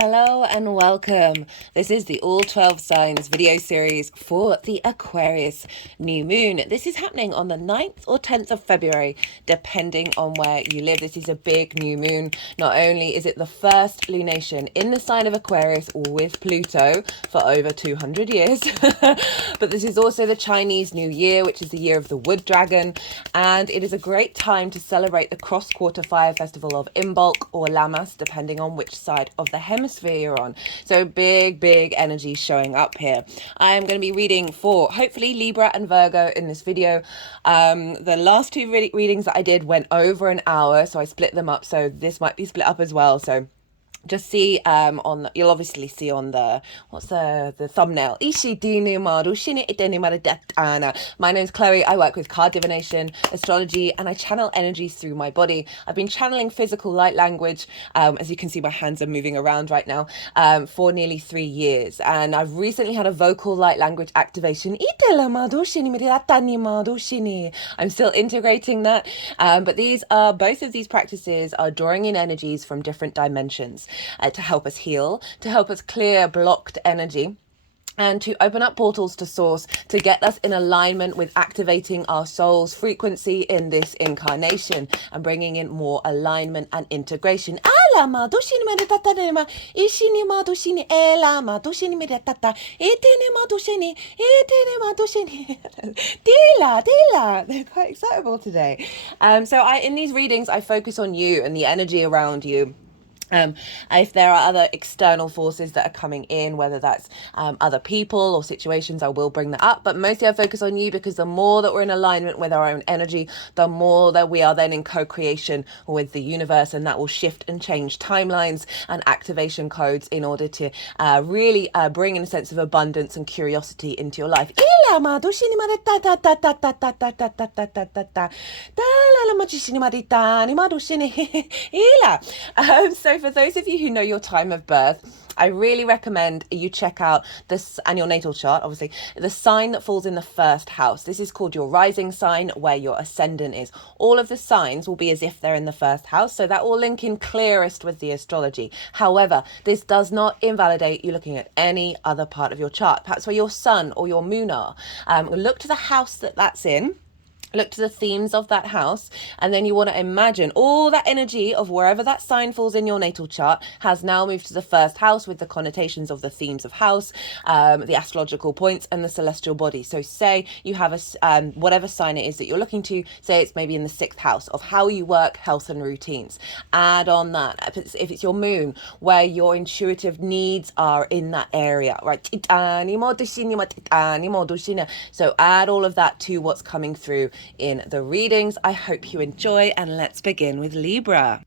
Hello and welcome. This is the All 12 Signs video series for the Aquarius New Moon. This is happening on the 9th or 10th of February, depending on where you live. This is a big new moon. Not only is it the first lunation in the sign of Aquarius with Pluto for over 200 years, but this is also the Chinese New Year, which is the year of the wood dragon. And it is a great time to celebrate the cross-quarter fire festival of Imbolc or Lammas, depending on which side of the hemisphere you're on. So big energy showing up here. I am going to be reading for hopefully Libra and Virgo in this video. The last two readings that I did went over an hour, so I split them up, so this might be split up as well. So just see you'll obviously see on the thumbnail. My name's Chloe. I work with card divination, astrology, and I channel energies through my body. I've been channeling physical light language, as you can see my hands are moving around right now, for nearly 3 years, and I've recently had a vocal light language activation. I'm still integrating that, but both of these practices are drawing in energies from different dimensions. To help us heal, to help us clear blocked energy, and to open up portals to source, to get us in alignment with activating our soul's frequency in this incarnation and bringing in more alignment and integration. They're quite excitable today. So in these readings, I focus on you and the energy around you. If there are other external forces that are coming in, whether that's other people or situations, I will bring that up, but mostly I focus on you, because the more that we're in alignment with our own energy, the more that we are then in co-creation with the universe, and that will shift and change timelines and activation codes in order to really bring in a sense of abundance and curiosity into your life. So for those of you who know your time of birth, I really recommend you check out this and your natal chart, obviously, the sign that falls in the first house. This is called your rising sign, where your ascendant is. All of the signs will be as if they're in the first house, so that will link in clearest with the astrology. However, this does not invalidate you looking at any other part of your chart, perhaps where your sun or your moon are. Look to the house that's in. Look to the themes of that house, and then you want to imagine all that energy of wherever that sign falls in your natal chart has now moved to the first house with the connotations of the themes of house, the astrological points, and the celestial body. So say you have whatever sign it is that you're looking to, say it's maybe in the 6th house of how you work, health, and routines. Add on that, if it's your moon, where your intuitive needs are in that area, right? So add all of that to what's coming through in the readings. I hope you enjoy, and let's begin with Libra.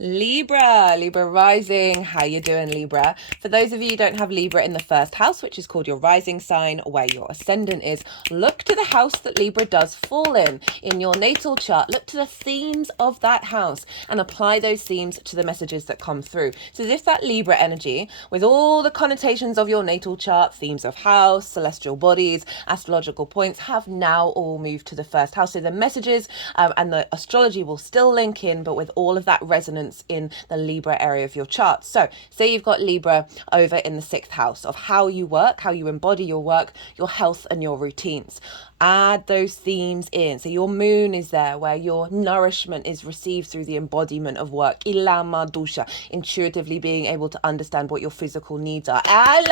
Libra rising. How you doing, Libra? For those of you who don't have Libra in the first house, which is called your rising sign, where your ascendant is, look to the house that Libra does fall in your natal chart. Look to the themes of that house and apply those themes to the messages that come through. So as if that Libra energy, with all the connotations of your natal chart, themes of house, celestial bodies, astrological points, have now all moved to the first house. So the messages and the astrology will still link in, but with all of that resonance in the Libra area of your chart. So say you've got Libra over in the 6th house of how you work, how you embody your work, your health, and your routines. Add those themes in. So your moon is there, where your nourishment is received through the embodiment of work. Intuitively being able to understand what your physical needs are. And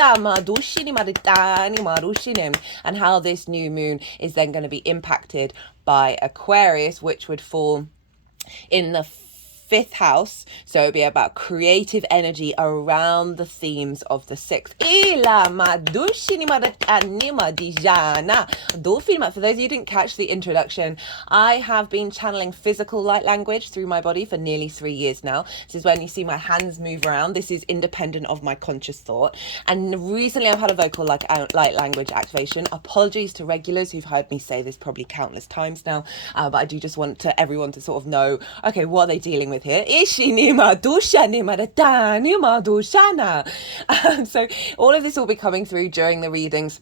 how this new moon is then going to be impacted by Aquarius, which would fall in the 5th house, so it'll be about creative energy around the themes of the 6th. For those of you who didn't catch the introduction, I have been channeling physical light language through my body for nearly 3 years now. This is when you see my hands move around. This is independent of my conscious thought. And recently I've had a vocal light language activation. Apologies to regulars who've heard me say this probably countless times now, but I do just want everyone to sort of know, okay, what are they dealing with here? So all of this will be coming through during the readings.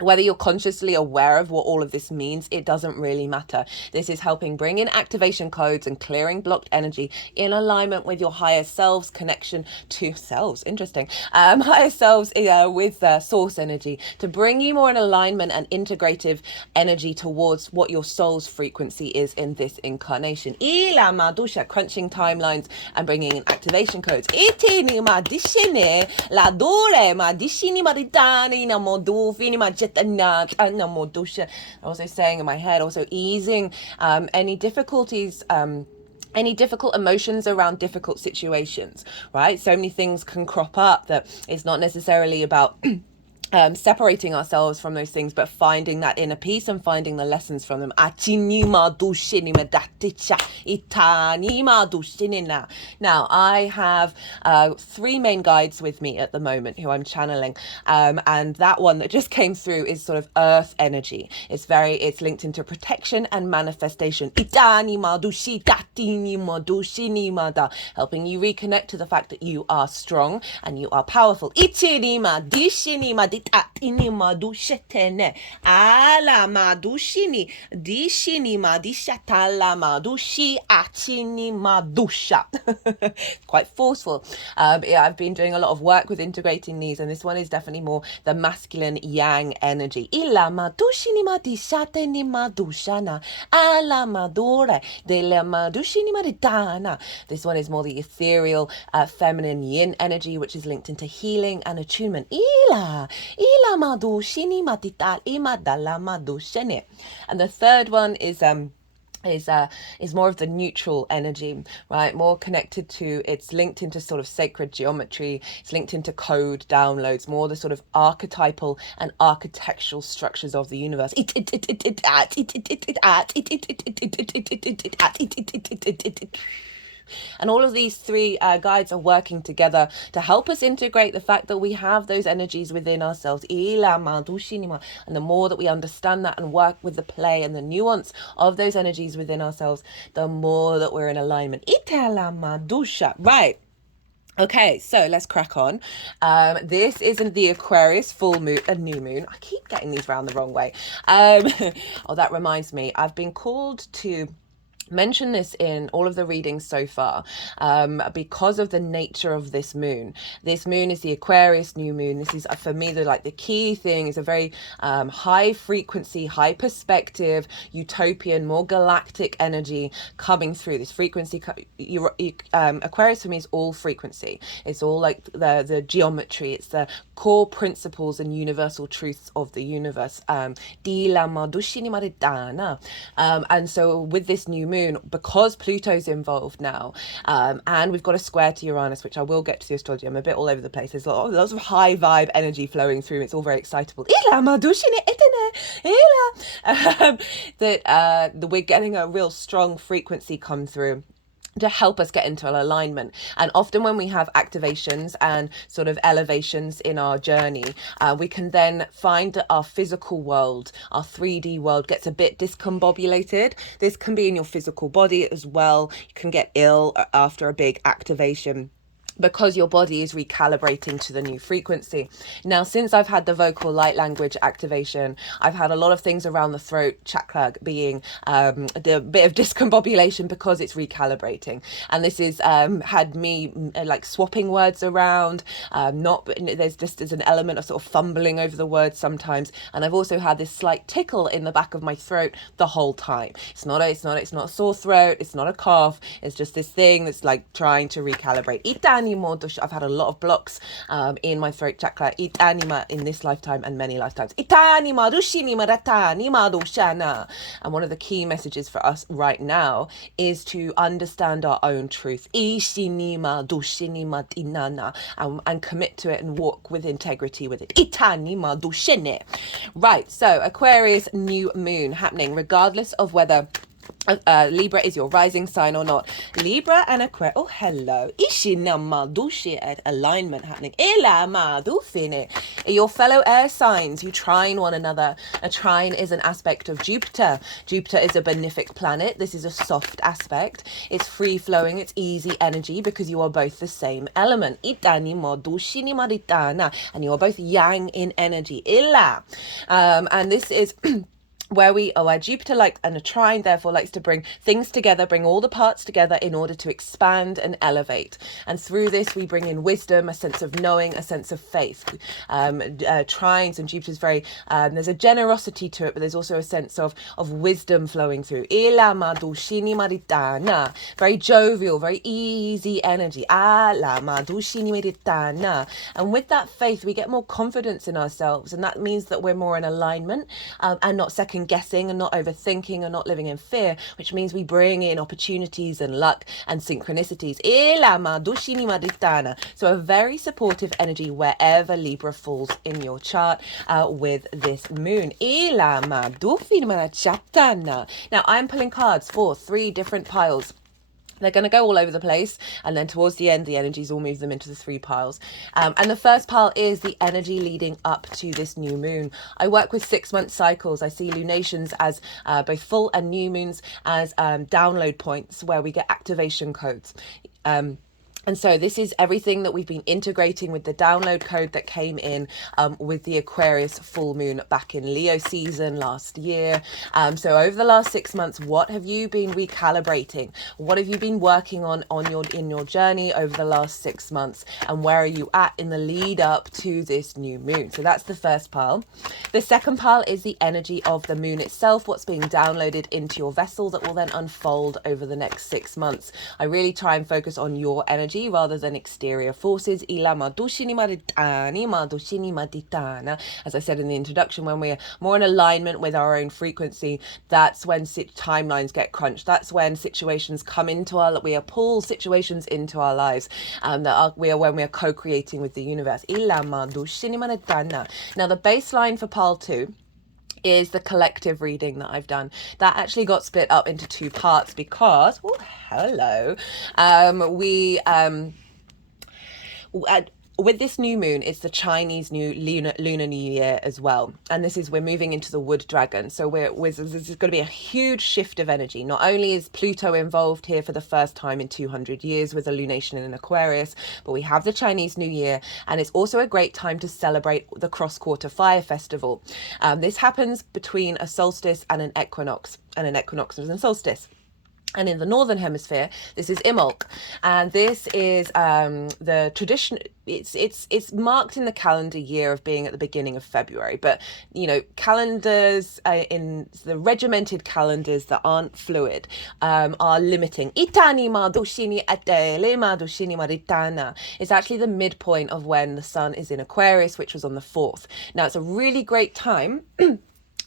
Whether you're consciously aware of what all of this means, it doesn't really matter. This is helping bring in activation codes and clearing blocked energy in alignment with your higher selves, connection to selves. Interesting. Higher selves with source energy to bring you more in alignment and integrative energy towards what your soul's frequency is in this incarnation. Ila madusha, crunching timelines and bringing in activation codes. Itini madishine la dore madishini maritani na modufini also saying in my head, also easing any difficulties, any difficult emotions around difficult situations, right? So many things can crop up that it's not necessarily about separating ourselves from those things, but finding that inner peace and finding the lessons from them. Now, I have 3 main guides with me at the moment who I'm channeling, and that one that just came through is sort of earth energy. It's linked into protection and manifestation, helping you reconnect to the fact that you are strong and you are powerful. Tatini madushetene ala madushini dishini madishatala madushi achini madusha. Quite forceful. Yeah, I've been doing a lot of work with integrating these, and this one is definitely more the masculine yang energy. Ila madushini madishateni madushana ala madore de la madushini maditana. This one is more the ethereal feminine yin energy, which is linked into healing and attunement. Ila madushini matital imadala madushene. And the third one is more of the neutral energy, right? More connected to, it's linked into sort of sacred geometry, it's linked into code downloads, more the sort of archetypal and architectural structures of the universe. And all of these 3 guides are working together to help us integrate the fact that we have those energies within ourselves. And the more that we understand that and work with the play and the nuance of those energies within ourselves, the more that we're in alignment. Right. Okay, so let's crack on. This isn't the Aquarius full moon, a new moon. I keep getting these round the wrong way. Oh, that reminds me. I've been called to mention this in all of the readings so far because of the nature of this moon. This moon is the Aquarius new moon. This is for me the key thing is a very high frequency, high perspective, utopian, more galactic energy coming through. This frequency, Aquarius for me is all frequency. It's all like the geometry. It's the core principles and universal truths of the universe. And so with this new moon, because Pluto's involved now, and we've got a square to Uranus, which I will get to the astrology. I'm a bit all over the place. There's lots of high vibe energy flowing through. It's all very excitable. That we're getting a real strong frequency come through to help us get into an alignment. And often when we have activations and sort of elevations in our journey, we can then find that our physical world, our 3D world, gets a bit discombobulated. This can be in your physical body as well. You can get ill after a big activation, because your body is recalibrating to the new frequency. Now, since I've had the vocal light language activation, I've had a lot of things around the throat chakra being a bit of discombobulation because it's recalibrating. And this is had me like swapping words around, there's an element of sort of fumbling over the words sometimes. And I've also had this slight tickle in the back of my throat the whole time. It's not a sore throat, it's not a cough, it's just this thing that's like trying to recalibrate. I've had a lot of blocks in my throat chakra in this lifetime and many lifetimes. And one of the key messages for us right now is to understand our own truth and commit to it and walk with integrity with it. Right, so Aquarius new moon happening regardless of whether Libra is your rising sign or not. Libra and Aquarius. Oh, hello. Alignment happening. Your fellow air signs who trine one another. A trine is an aspect of Jupiter. Jupiter is a benefic planet. This is a soft aspect. It's free flowing. It's easy energy because you are both the same element. And you are both yang in energy. And this is where Jupiter and a trine therefore likes to bring things together, bring all the parts together in order to expand and elevate. And through this we bring in wisdom, a sense of knowing, a sense of faith. Trines and Jupiter's very there's a generosity to it, but there's also a sense of wisdom flowing through. Very jovial, very easy energy. And with that faith we get more confidence in ourselves, and that means that we're more in alignment and not second guessing and not overthinking and not living in fear, which means we bring in opportunities and luck and synchronicities. So a very supportive energy wherever Libra falls in your chart with this moon. Now I'm pulling cards for 3 different piles. They're going to go all over the place, and then towards the end the energies all move them into the 3 piles, and the first pile is the energy leading up to this new moon. I work with 6-month cycles. I see lunations as both full and new moons as download points where we get activation codes. And so this is everything that we've been integrating with the download code that came in with the Aquarius full moon back in Leo season last year. So over the last 6 months, what have you been recalibrating? What have you been working on in your journey over the last 6 months? And where are you at in the lead up to this new moon? So that's the first pile. The second pile is the energy of the moon itself, what's being downloaded into your vessel that will then unfold over the next 6 months. I really try and focus on your energy rather than exterior forces. As I said in the introduction, when we're more in alignment with our own frequency, that's when timelines get crunched. That's when situations come into we are pull situations into our lives, when we are co-creating with the universe. Now the baseline for pile 2 is the collective reading that I've done. That actually got split up into 2 parts because, with this new moon, it's the Chinese lunar new year as well. And we're moving into the wood dragon. So this is going to be a huge shift of energy. Not only is Pluto involved here for the first time in 200 years with a lunation in Aquarius, but we have the Chinese New Year, and it's also a great time to celebrate the cross-quarter fire festival. This happens between a solstice and an equinox, and an equinox is a solstice. And in the northern hemisphere, this is Imbolc, and this is the tradition. It's marked in the calendar year of being at the beginning of February, but calendars in the regimented calendars that aren't fluid are limiting. It's actually the midpoint of when the sun is in Aquarius, which was on the 4th. Now it's a really great time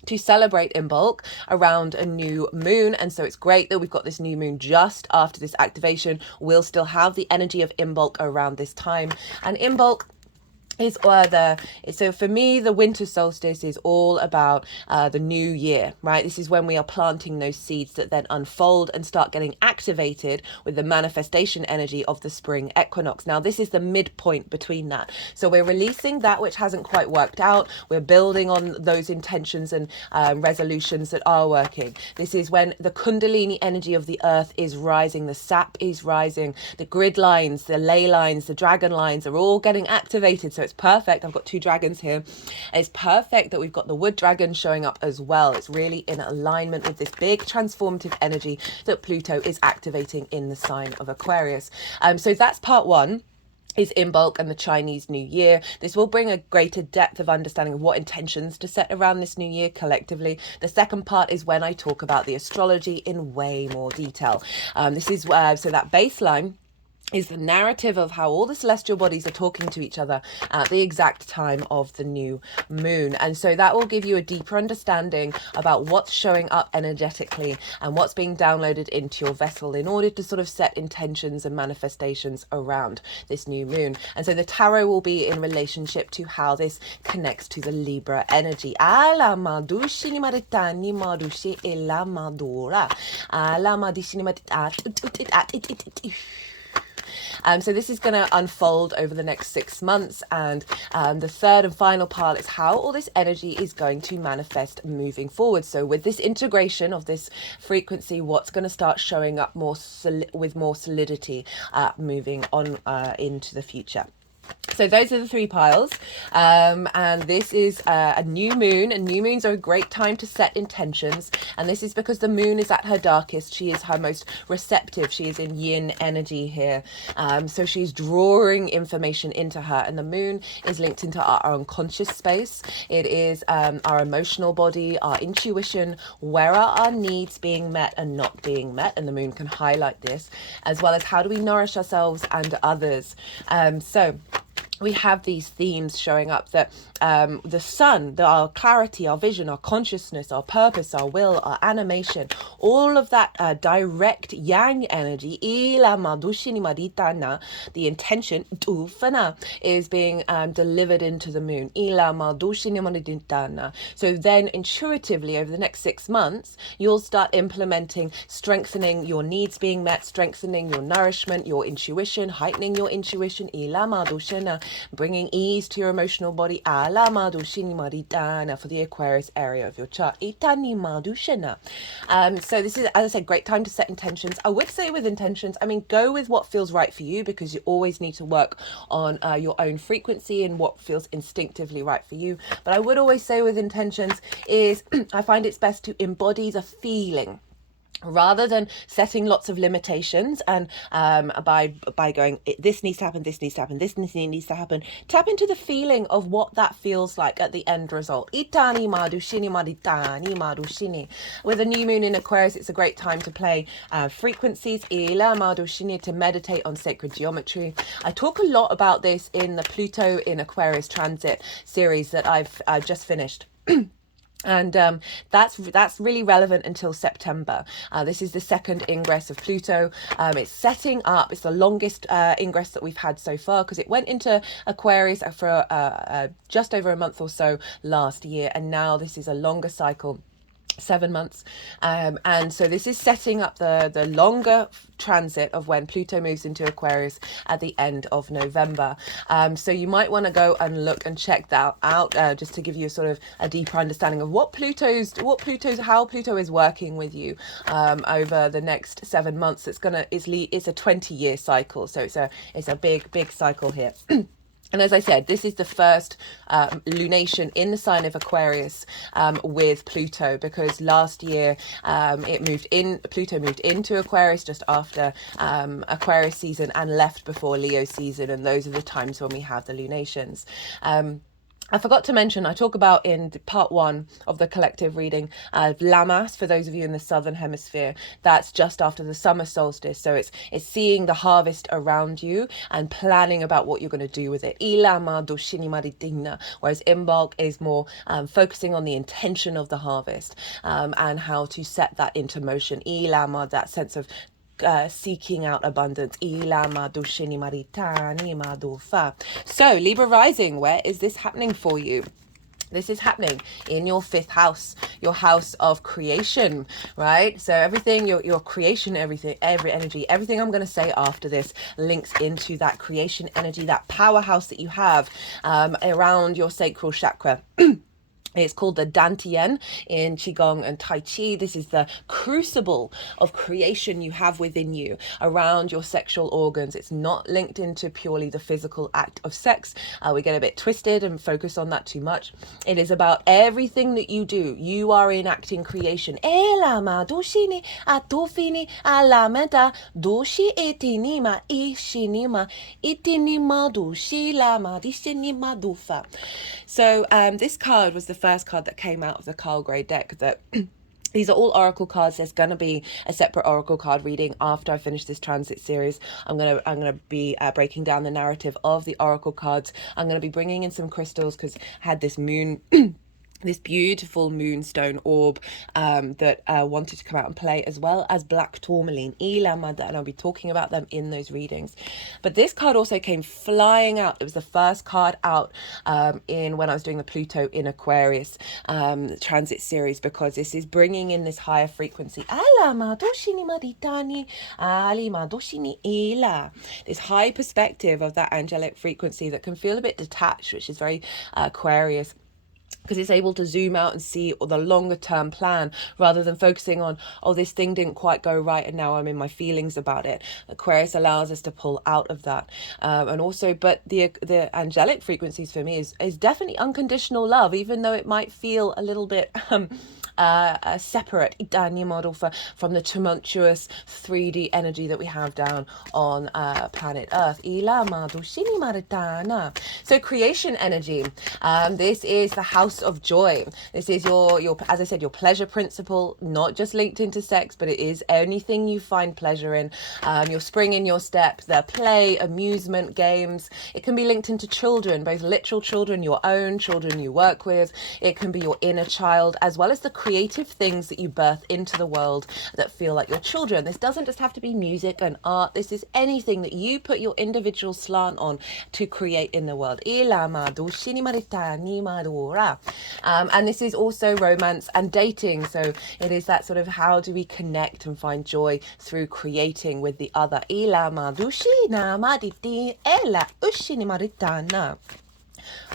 to celebrate Imbolc around a new moon, and so it's great that we've got this new moon just after this activation. We'll still have the energy of Imbolc around this time, and Imbolc so for me, the winter solstice is all about the new year, right? This is when we are planting those seeds that then unfold and start getting activated with the manifestation energy of the spring equinox. Now, this is the midpoint between that. So we're releasing that which hasn't quite worked out. We're building on those intentions and resolutions that are working. This is when the Kundalini energy of the earth is rising, the sap is rising, the grid lines, the ley lines, the dragon lines are all getting activated. So it's perfect. I've got 2 dragons here. It's perfect that we've got the wood dragon showing up as well. It's really in alignment with this big transformative energy that Pluto is activating in the sign of Aquarius. So that's part 1. Is Imbolc and the Chinese New Year. This will bring a greater depth of understanding of what intentions to set around this new year collectively. The second part is when I talk about the astrology in way more detail. This is so that baseline is the narrative of how all the celestial bodies are talking to each other at the exact time of the new moon. And so that will give you a deeper understanding about what's showing up energetically and what's being downloaded into your vessel in order to sort of set intentions and manifestations around this new moon. And so the tarot will be in relationship to how this connects to the Libra energy. Ala madushi ni maritani madushi ela madura. Ala madishi ni so this is going to unfold over the next 6 months, and the third and final part is how all this energy is going to manifest moving forward. So with this integration of this frequency, what's going to start showing up with more solidity moving on into the future. So those are the 3 piles, and this is a new moon, and new moons are a great time to set intentions, and this is because the moon is at her darkest. She is her most receptive. She is in yin energy here, so she's drawing information into her, and the moon is linked into our unconscious space. It is our emotional body, our intuition, where are our needs being met and not being met, and the moon can highlight this, as well as how do we nourish ourselves and others. So we have these themes showing up that the sun, our clarity, our vision, our consciousness, our purpose, our will, our animation, all of that direct yang energy, the intention, is being delivered into the moon. So then intuitively over the next 6 months, you'll start implementing, strengthening your needs being met, strengthening your nourishment, your intuition, heightening your intuition, bringing ease to your emotional body, for the Aquarius area of your chart. So this is, as I said, great time to set intentions. I would say with intentions, I mean, go with what feels right for you, because you always need to work on your own frequency and what feels instinctively right for you. But I would always say with intentions is I find it's best to embody the feeling, rather than setting lots of limitations and by going, this needs to happen, this needs to happen, this needs to happen. Tap into the feeling of what that feels like at the end result. With a new moon in Aquarius, it's a great time to play frequencies, to meditate on sacred geometry. I talk a lot about this in the Pluto in Aquarius transit series that I've just finished. And that's really relevant until September. This is the second ingress of Pluto. It's setting up, it's the longest ingress that we've had so far, because it went into Aquarius for just over a month or so last year, and now this is a longer cycle, 7 months, and so this is setting up the longer transit of when Pluto moves into Aquarius at the end of November. So you might want to go and look and check that out, just to give you sort of a deeper understanding of how Pluto is working with you over the next 7 months. It's a 20-year cycle, so it's a big cycle here. And as I said, this is the first lunation in the sign of Aquarius with Pluto, because last year Pluto moved into Aquarius just after Aquarius season and left before Leo season, and those are the times when we have the lunations. I forgot to mention, I talk about in part 1 of the collective reading, Lamas, for those of you in the southern hemisphere. That's just after the summer solstice. So it's seeing the harvest around you and planning about what you're going to do with it. Whereas Imbolc is more focusing on the intention of the harvest and how to set that into motion. That sense of seeking out abundance. So Libra rising, where is this happening for you? This is happening in your 5th house, your house of creation, right? So everything, your creation, every energy, everything I'm going to say after this links into that creation energy, that powerhouse that you have around your sacral chakra. It's called the Dantian in Qigong and Tai Chi. This is the crucible of creation you have within you around your sexual organs. It's not linked into purely the physical act of sex. We get a bit twisted and focus on that too much. It is about everything that you do. You are enacting creation. So this card was the first card that came out of the Carl Gray deck that These are all oracle cards. There's going to be a separate oracle card reading after I finish this transit series. I'm gonna be breaking down the narrative of the oracle cards. I'm going to be bringing in some crystals because I had this moon this beautiful moonstone orb that wanted to come out and play, as well as black tourmaline, and I'll be talking about them in those readings. But this card also came flying out. It was the first card out in when I was doing the Pluto in Aquarius transit series, because this is bringing in this higher frequency. This high perspective of that angelic frequency that can feel a bit detached, which is very Aquarius, because it's able to zoom out and see the longer term plan rather than focusing on, oh, this thing didn't quite go right and now I'm in my feelings about it. Aquarius allows us to pull out of that. And also, but the angelic frequencies for me is definitely unconditional love, even though it might feel a little bit separate from the tumultuous 3D energy that we have down on planet Earth. So creation energy, this is the house of joy. This is your as I said, your pleasure principle, not just linked into sex, but it is anything you find pleasure in. Your spring in your step, the play, amusement, games. It can be linked into children, both literal children, your own children you work with. It can be your inner child, as well as the creative things that you birth into the world that feel like your children. This doesn't just have to be music and art. This is anything that you put your individual slant on to create in the world. And this is also romance and dating. So it is that sort of, how do we connect and find joy through creating with the other.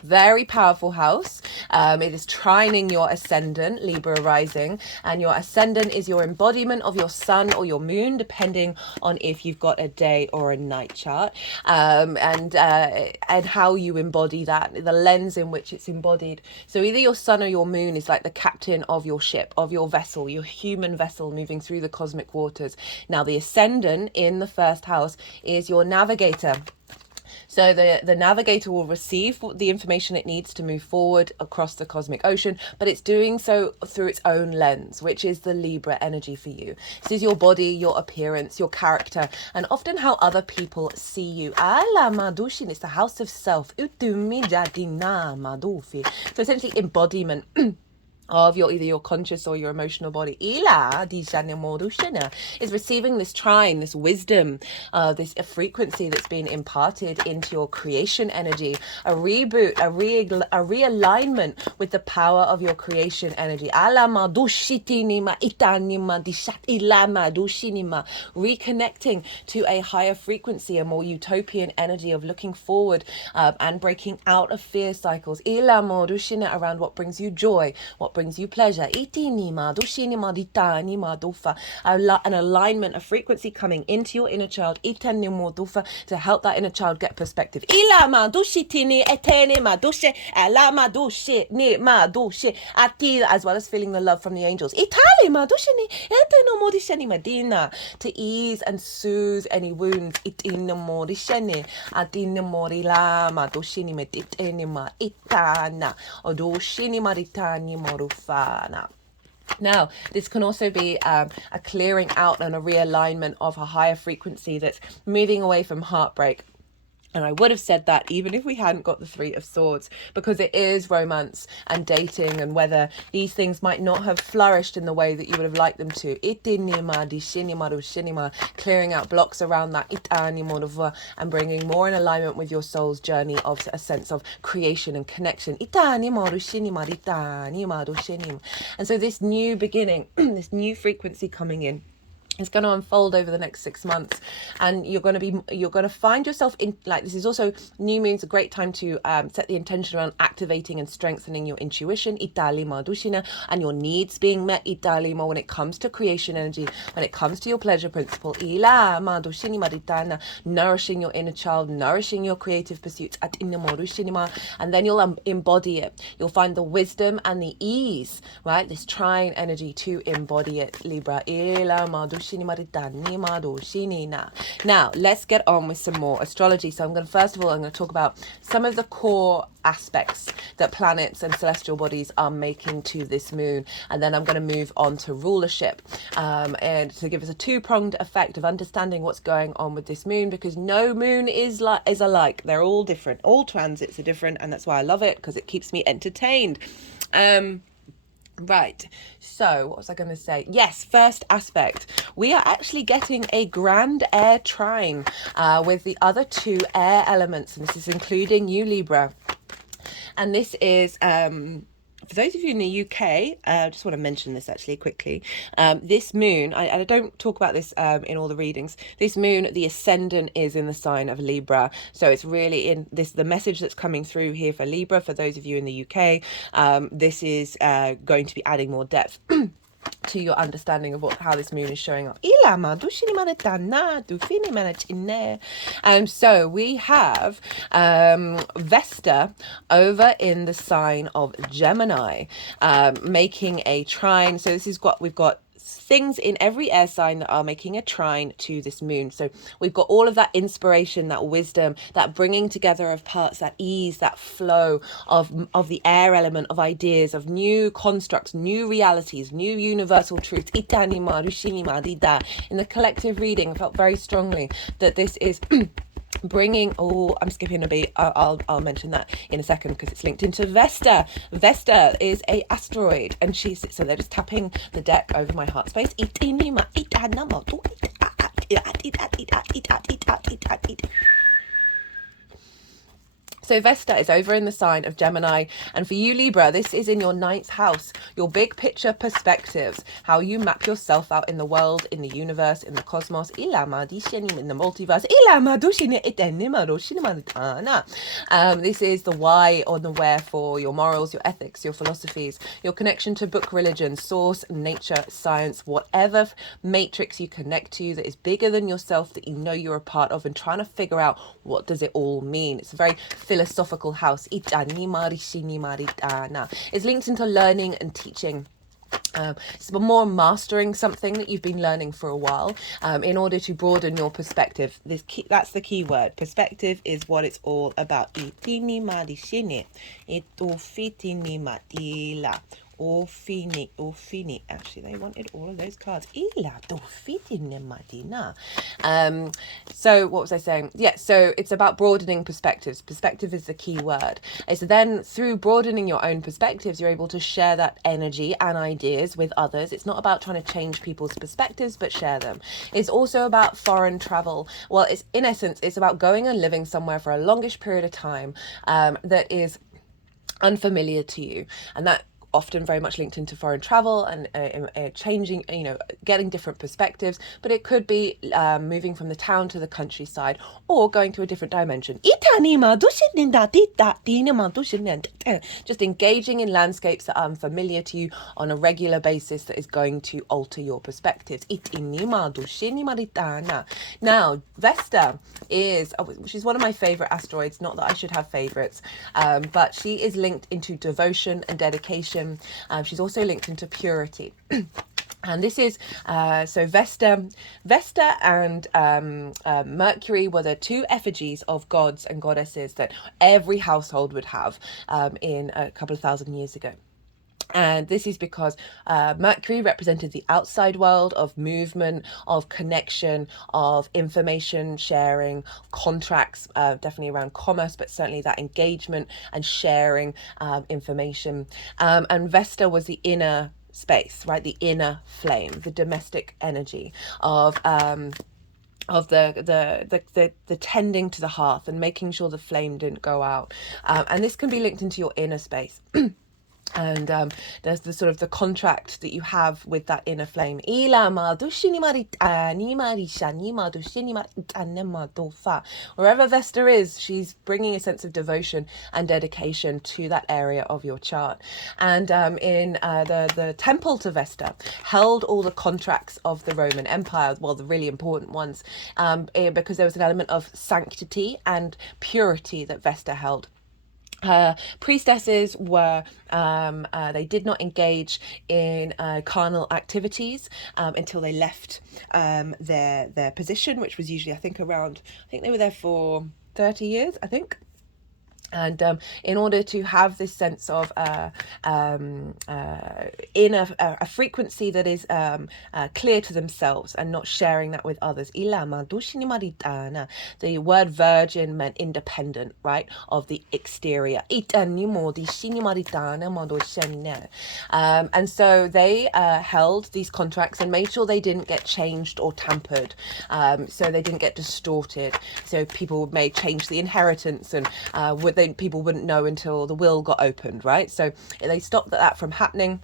Very powerful house. It is trining your ascendant, Libra rising, and your ascendant is your embodiment of your sun or your moon, depending on if you've got a day or a night chart, and how you embody that, the lens in which it's embodied. So either your sun or your moon is like the captain of your ship, of your vessel, your human vessel moving through the cosmic waters. Now the ascendant in the first house is your navigator. So the navigator will receive the information it needs to move forward across the cosmic ocean, but it's doing so through its own lens, which is the Libra energy for you. This is your body, your appearance, your character, and often how other people see you. It's the house of self. So essentially embodiment of either your conscious or your emotional body. Is receiving this trine, this wisdom, this frequency that's been imparted into your creation energy, a reboot, a realignment with the power of your creation energy. Reconnecting to a higher frequency, a more utopian energy of looking forward and breaking out of fear cycles. Around what brings you joy, what brings you pleasure. An alignment, a frequency coming into your inner child to help that inner child get perspective. As well as feeling the love from the angels. To ease and soothe any wounds. Now, this can also be a clearing out and a realignment of a higher frequency that's moving away from heartbreak. And I would have said that even if we hadn't got the Three of Swords, because it is romance and dating, and whether these things might not have flourished in the way that you would have liked them to. Clearing out blocks around that and bringing more in alignment with your soul's journey of a sense of creation and connection. And so this new beginning, this new frequency coming in, it's going to unfold over the next 6 months, and you're going to find yourself in, like, this is also new moon's a great time to set the intention around activating and strengthening your intuition and your needs being met when it comes to creation energy, when it comes to your pleasure principle, nourishing your inner child, nourishing your creative pursuits, and then you'll embody it. You'll find the wisdom and the ease, right, this trine energy to embody it, Libra. Now, let's get on with some more astrology. So I'm going to talk about some of the core aspects that planets and celestial bodies are making to this moon, and then I'm going to move on to rulership, and to give us a two-pronged effect of understanding what's going on with this moon, because no moon is alike. They're all different. All transits are different, and that's why I love it, because it keeps me entertained. Right, so what was I going to say? Yes, first aspect. We are actually getting a grand air trine with the other two air elements, and this is including you, Libra. And this is, for those of you in the UK, I just want to mention this actually quickly. This moon, I don't talk about this in all the readings. This moon, the Ascendant is in the sign of Libra. So it's really in this, the message that's coming through here for Libra, for those of you in the UK, this is going to be adding more depth to your understanding of how this moon is showing up. So we have Vesta over in the sign of Gemini, making a trine. So this is what we've got. Things in every air sign that are making a trine to this moon. So we've got all of that inspiration, that wisdom, that bringing together of parts, that ease, that flow of the air element, of ideas, of new constructs, new realities, new universal truths. In the collective reading, I felt very strongly that this is bringing, I'm skipping a beat. I'll mention that in a second because it's linked into Vesta. Vesta is a asteroid, and so they're just tapping the deck over my heart space. So Vesta is over in the sign of Gemini, and for you, Libra, this is in your 9th house, your big picture perspectives, how you map yourself out in the world, in the universe, in the cosmos, in the multiverse. This is the why or the wherefore, your morals, your ethics, your philosophies, your connection to book, religion, source, nature, science, whatever matrix you connect to that is bigger than yourself, that you know you're a part of, and trying to figure out what does it all mean. It's a very philosophical house. It's linked into learning and teaching. It's more mastering something that you've been learning for a while, in order to broaden your perspective. That's the key word. Perspective is what it's all about. Actually, they wanted all of those cards. So what was I saying? Yeah, so it's about broadening perspectives. Perspective is the key word. And so then through broadening your own perspectives, you're able to share that energy and ideas with others. It's not about trying to change people's perspectives, but share them. It's also about foreign travel. Well, it's in essence, it's about going and living somewhere for a longish period of time that is unfamiliar to you, and that often very much linked into foreign travel and changing, getting different perspectives. But it could be moving from the town to the countryside, or going to a different dimension. Just engaging in landscapes that are unfamiliar to you on a regular basis, that is going to alter your perspectives. Now, Vesta is, which is one of my favorite asteroids, not that I should have favorites, but she is linked into devotion and dedication. She's also linked into purity. And this is, so Vesta and Mercury were the two effigies of gods and goddesses that every household would have in a couple of thousand years ago. And this is because Mercury represented the outside world of movement, of connection, of information sharing, contracts, definitely around commerce, but certainly that engagement and sharing information. And Vesta was the inner space, right? The inner flame, the domestic energy of the tending to the hearth and making sure the flame didn't go out. And this can be linked into your inner space. And there's the sort of the contract that you have with that inner flame. Wherever Vesta is, she's bringing a sense of devotion and dedication to that area of your chart. And in the temple to Vesta held all the contracts of the Roman Empire, well, the really important ones, because there was an element of sanctity and purity that Vesta held. Priestesses were, they did not engage in carnal activities until they left their position, which was usually, I think they were there for 30 years, I think. And in order to have this sense of in a frequency that is clear to themselves and not sharing that with others. The word virgin meant independent, right, of the exterior. And so they held these contracts and made sure they didn't get changed or tampered, so they didn't get distorted. So people may change the inheritance, and people wouldn't know until the will got opened, right? So they stopped that from happening.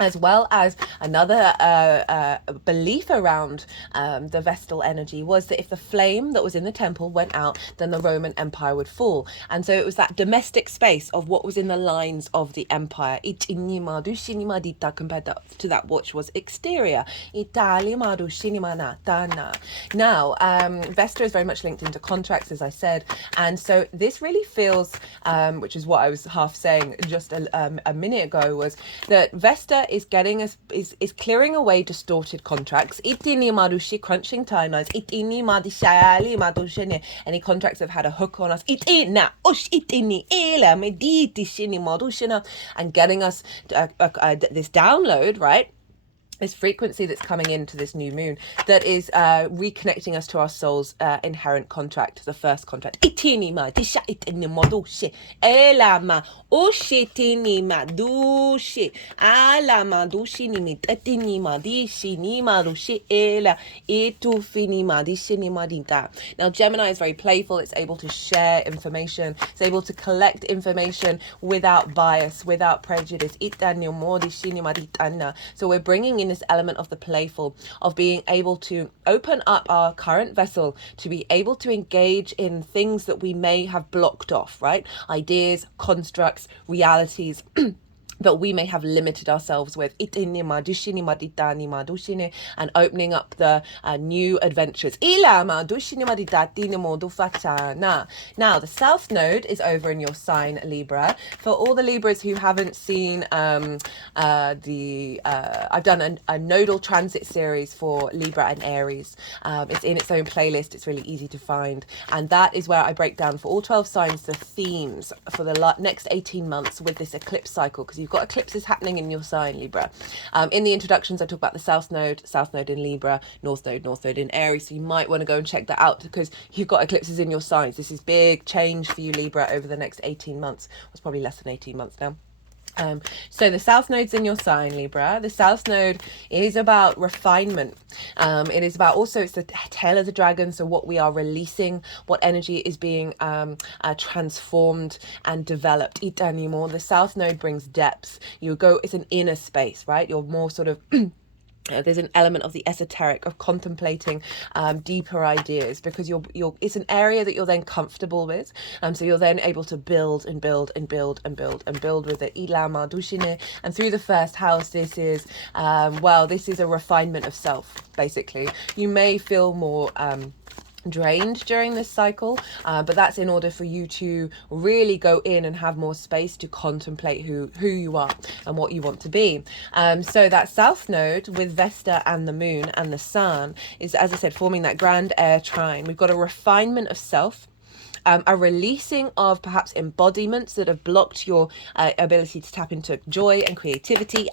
As well as another belief around the Vestal energy was that if the flame that was in the temple went out, then the Roman Empire would fall. And so it was that domestic space of what was in the lines of the empire, compared to that which was exterior. Now, Vesta is very much linked into contracts, as I said. And so this really feels, which is what I was half saying just a minute ago, was that Vesta is getting us is clearing away distorted contracts. Crunching timelines. Any contracts that have had a hook on us. And getting us this download, right? This frequency that's coming into this new moon that is reconnecting us to our soul's inherent contract, the first contract. Now, Gemini is very playful. It's able to share information. It's able to collect information without bias, without prejudice. So we're bringing in this element of the playful, of being able to open up our current vessel to be able to engage in things that we may have blocked off, right? Ideas, constructs, realities that we may have limited ourselves with, and opening up the new adventures. Now, the South Node is over in your sign, Libra. For all the Libras who haven't seen I've done a nodal transit series for Libra and Aries. It's in its own playlist. It's really easy to find. And that is where I break down for all 12 signs the themes for the next 18 months with this eclipse cycle, because you've got eclipses happening in your sign, Libra. In the introductions, I talk about the South Node in Libra, North Node in Aries. So you might want to go and check that out because you've got eclipses in your signs. This is big change for you, Libra, over the next 18 months. It's probably less than 18 months now. So the South Node's in your sign, Libra. The South Node is about refinement. It is about also, it's the tail of the dragon. So what we are releasing, what energy is being transformed and developed. The South Node brings depth. It's an inner space, right? You're more sort of there's an element of the esoteric, of contemplating deeper ideas, because it's an area that you're then comfortable with, so you're then able to build and build and build and build and build with it. And through the first house, this is this is a refinement of self. Basically, you may feel more drained during this cycle, but that's in order for you to really go in and have more space to contemplate who you are and what you want to be. So that South Node with Vesta and the Moon and the Sun is, as I said, forming that grand air trine. We've got a refinement of self, a releasing of perhaps embodiments that have blocked your ability to tap into joy and creativity.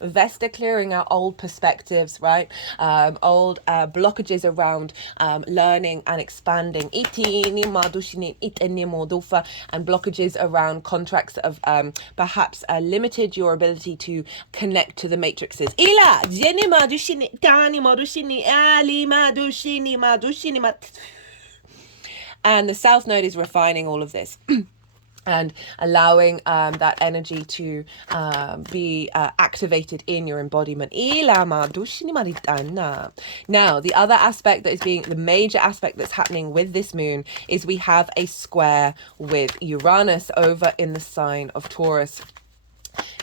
Vesta clearing out old perspectives, right? Old blockages around learning and expanding. And blockages around contracts that have perhaps limited your ability to connect to the matrices. And the South Node is refining all of this. And allowing that energy to be activated in your embodiment. Now, the other aspect that is the major aspect that's happening with this moon is we have a square with Uranus over in the sign of Taurus.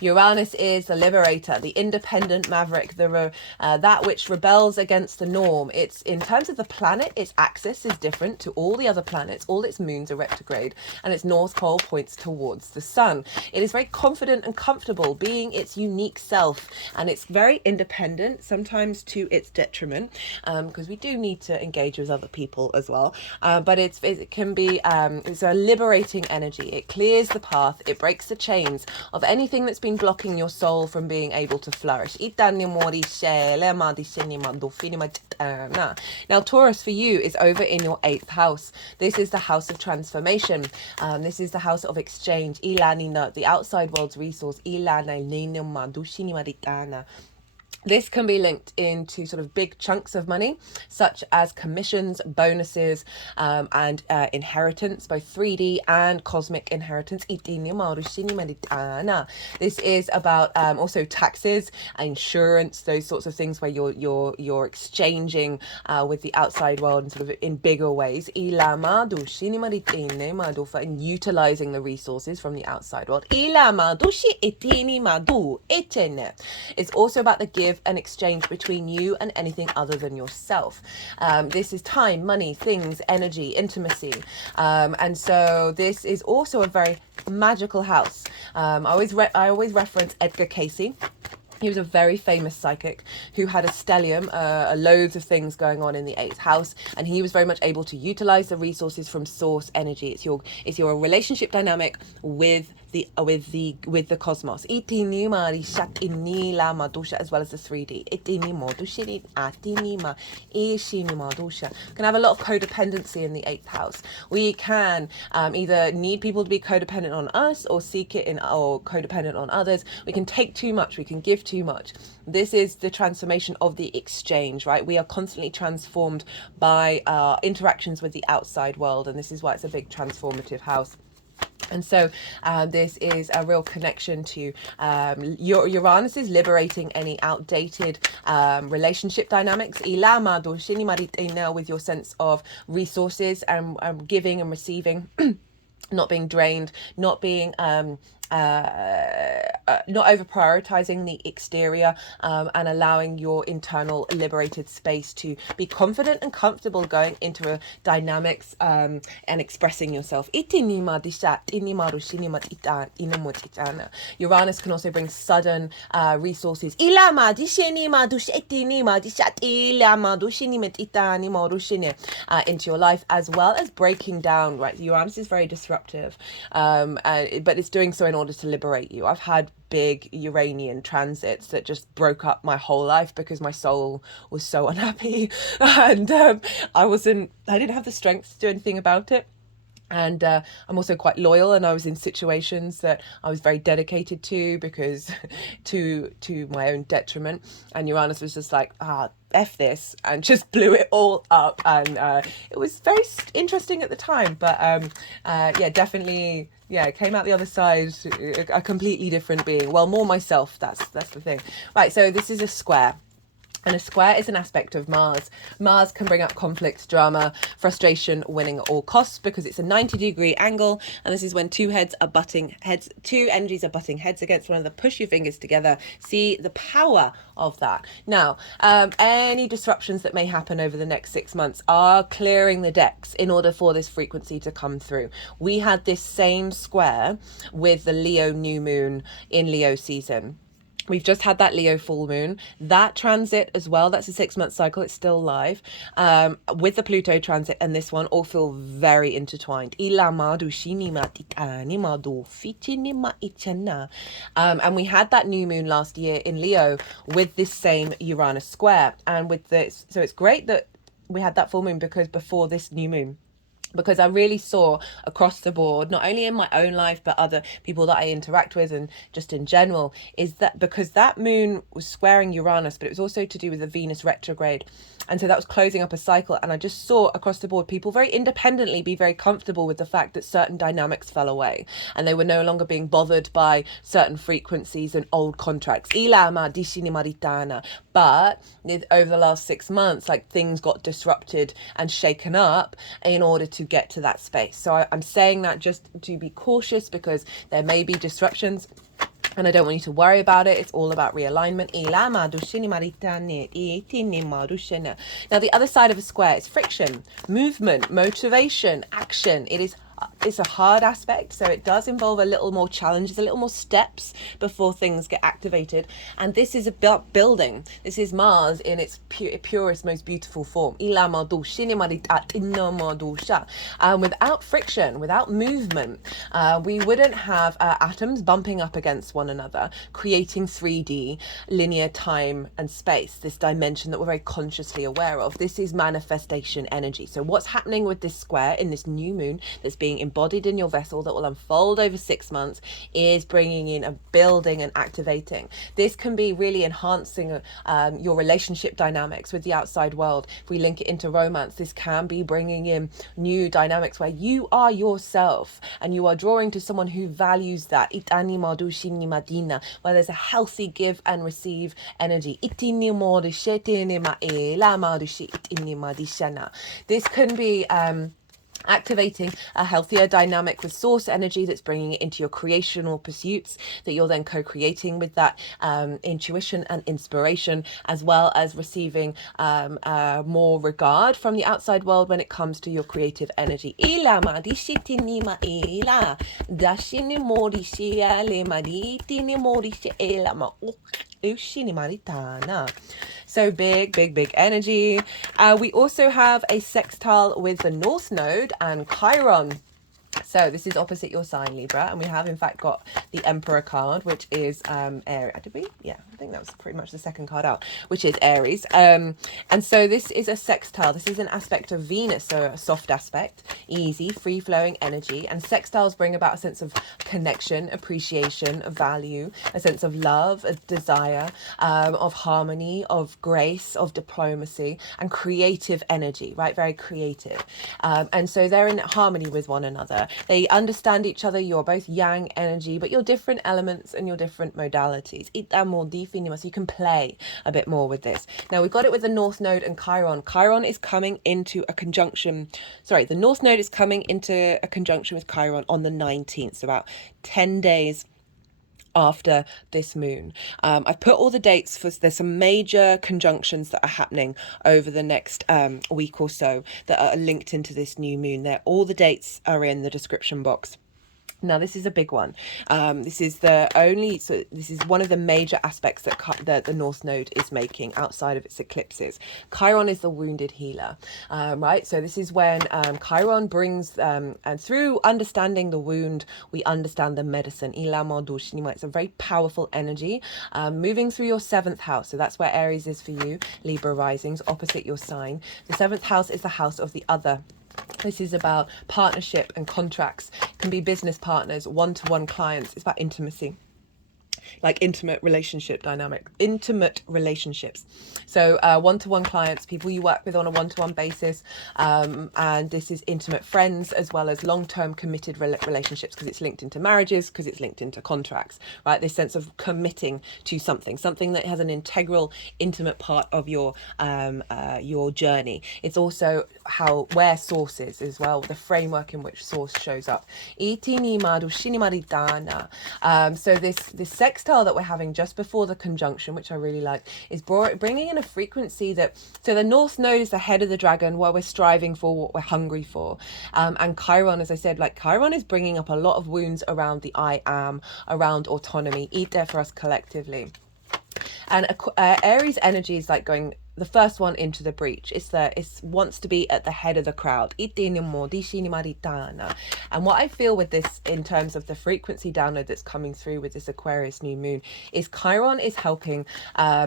Uranus is the liberator, the independent maverick, that which rebels against the norm. It's, in terms of the planet, its axis is different to all the other planets. All its moons are retrograde, and its north pole points towards the sun. It is very confident and comfortable being its unique self, and it's very independent, sometimes to its detriment, because we do need to engage with other people as well. But it can be, it's a liberating energy. It clears the path, it breaks the chains of anything that's been blocking your soul from being able to flourish. Now, Taurus for you is over in your 8th house. This is the house of transformation. This is the house of exchange. The outside world's resource. This can be linked into sort of big chunks of money, such as commissions, bonuses, and inheritance, both 3D and cosmic inheritance. This is about also taxes, insurance, those sorts of things where you're exchanging with the outside world and sort of in bigger ways. And utilizing the resources from the outside world. It's also about the give and exchange between you and anything other than yourself. This is time, money, things, energy, intimacy. And so this is also a very magical house. I always reference Edgar Cayce. He was a very famous psychic who had a stellium, loads of things going on in the 8th house, and he was very much able to utilize the resources from source energy. It's your relationship dynamic with the cosmos, as well as the 3D. Can have a lot of codependency in the 8th house. We can either need people to be codependent on us or seek it in, or codependent on others. We can take too much, we can give too much. This is the transformation of the exchange, right? We are constantly transformed by our interactions with the outside world, and this is why it's a big transformative house. And so this is a real connection to Uranus is liberating any outdated relationship dynamics with your sense of resources and giving and receiving, not being drained, not being not over prioritizing the exterior, and allowing your internal liberated space to be confident and comfortable going into a dynamics and expressing yourself. Uranus can also bring sudden resources into your life, as well as breaking down, right? Uranus is very disruptive, but it's doing so in order to liberate you. I've had big Uranian transits that just broke up my whole life because my soul was so unhappy, and I didn't have the strength to do anything about it. And I'm also quite loyal, and I was in situations that I was very dedicated to because to my own detriment, and Uranus was just like, F this, and just blew it all up. And it was very interesting at the time, but definitely came out the other side a completely different being. Well, more myself, that's the thing. Right, so this is a square. And a square is an aspect of Mars. Mars can bring up conflict, drama, frustration, winning at all costs, because it's a 90-degree angle. And this is when two energies are butting heads against one another. Push your fingers together. See the power of that. Now, any disruptions that may happen over the next 6 months are clearing the decks in order for this frequency to come through. We had this same square with the Leo new moon in Leo season. We've just had that Leo full moon, that transit as well. That's a 6-month cycle. It's still live, with the Pluto transit and this one all feel very intertwined. And we had that new moon last year in Leo with this same Uranus square. And with this, so it's great that we had that full moon because before this new moon, because I really saw across the board, not only in my own life, but other people that I interact with and just in general, is that because that moon was squaring Uranus, but it was also to do with the Venus retrograde. And so that was closing up a cycle. And I just saw across the board people very independently be very comfortable with the fact that certain dynamics fell away and they were no longer being bothered by certain frequencies and old contracts. But over the last 6 months, like, things got disrupted and shaken up in order to get to that space. So I'm saying that just to be cautious, because there may be disruptions and I don't want you to worry about it. It's all about realignment. Now, the other side of a square is friction, movement, motivation, action. It's a hard aspect, so it does involve a little more challenges, a little more steps before things get activated. And this is about building. This is Mars in its purest, most beautiful form. Without friction, without movement, we wouldn't have atoms bumping up against one another, creating 3D linear time and space, this dimension that we're very consciously aware of. This is manifestation energy. So what's happening with this square in this new moon that's being embodied in your vessel that will unfold over 6 months is bringing in a building and activating. This can be really enhancing your relationship dynamics with the outside world. If we link it into romance, this can be bringing in new dynamics where you are yourself and you are drawing to someone who values that. Where there's a healthy give and receive energy. This can be activating a healthier dynamic with source energy that's bringing it into your creational pursuits that you're then co-creating with that intuition and inspiration, as well as receiving more regard from the outside world when it comes to your creative energy. So big energy. We also have a sextile with the North Node and Chiron. So this is opposite your sign, Libra, and we have in fact got the Emperor card, which is Aries. Did we? Yeah, I think that was pretty much the second card out, which is Aries. And so this is a sextile. This is an aspect of Venus, so a soft aspect, easy, free-flowing energy. And sextiles bring about a sense of connection, appreciation, of value, a sense of love, a desire, of harmony, of grace, of diplomacy, and creative energy, right? Very creative. And so they're in harmony with one another. They understand each other. You're both yang energy, but you're different elements and you're different modalities. So you can play a bit more with this. Now we've got it with the North Node and Chiron. Chiron is coming into a conjunction. Sorry, the North Node is coming into a conjunction with Chiron on the 19th, so about 10 days after this moon. I've put all the dates for, there's some major conjunctions that are happening over the next week or so that are linked into this new moon. All the dates are in the description box. Now, this is a big one. This is one of the major aspects that the North Node is making outside of its eclipses. Chiron is the wounded healer, right? So this is when Chiron brings, and through understanding the wound, we understand the medicine. It's a very powerful energy, moving through your 7th house. So that's where Aries is for you, Libra risings, opposite your sign. The 7th house is the house of the other. This is about partnership and contracts. It can be business partners, one-to-one clients. It's about intimacy, like intimate relationship dynamic, intimate relationships. So one-to-one clients, people you work with on a one-to-one basis, and this is intimate friends as well as long-term committed relationships, because it's linked into marriages, because it's linked into contracts, right? This sense of committing to something that has an integral, intimate part of your journey. It's also where source is as well, the framework in which source shows up. So this sextile that we're having just before the conjunction, which I really like, is bringing in a frequency so the North Node is the head of the dragon, where we're striving for what we're hungry for. And Chiron, as I said, Chiron is bringing up a lot of wounds around the I am, around autonomy. Eat there for us collectively. And Aries energy is like going the first one into the breach. It wants to be at the head of the crowd. And what I feel with this in terms of the frequency download that's coming through with this Aquarius new moon is Chiron is helping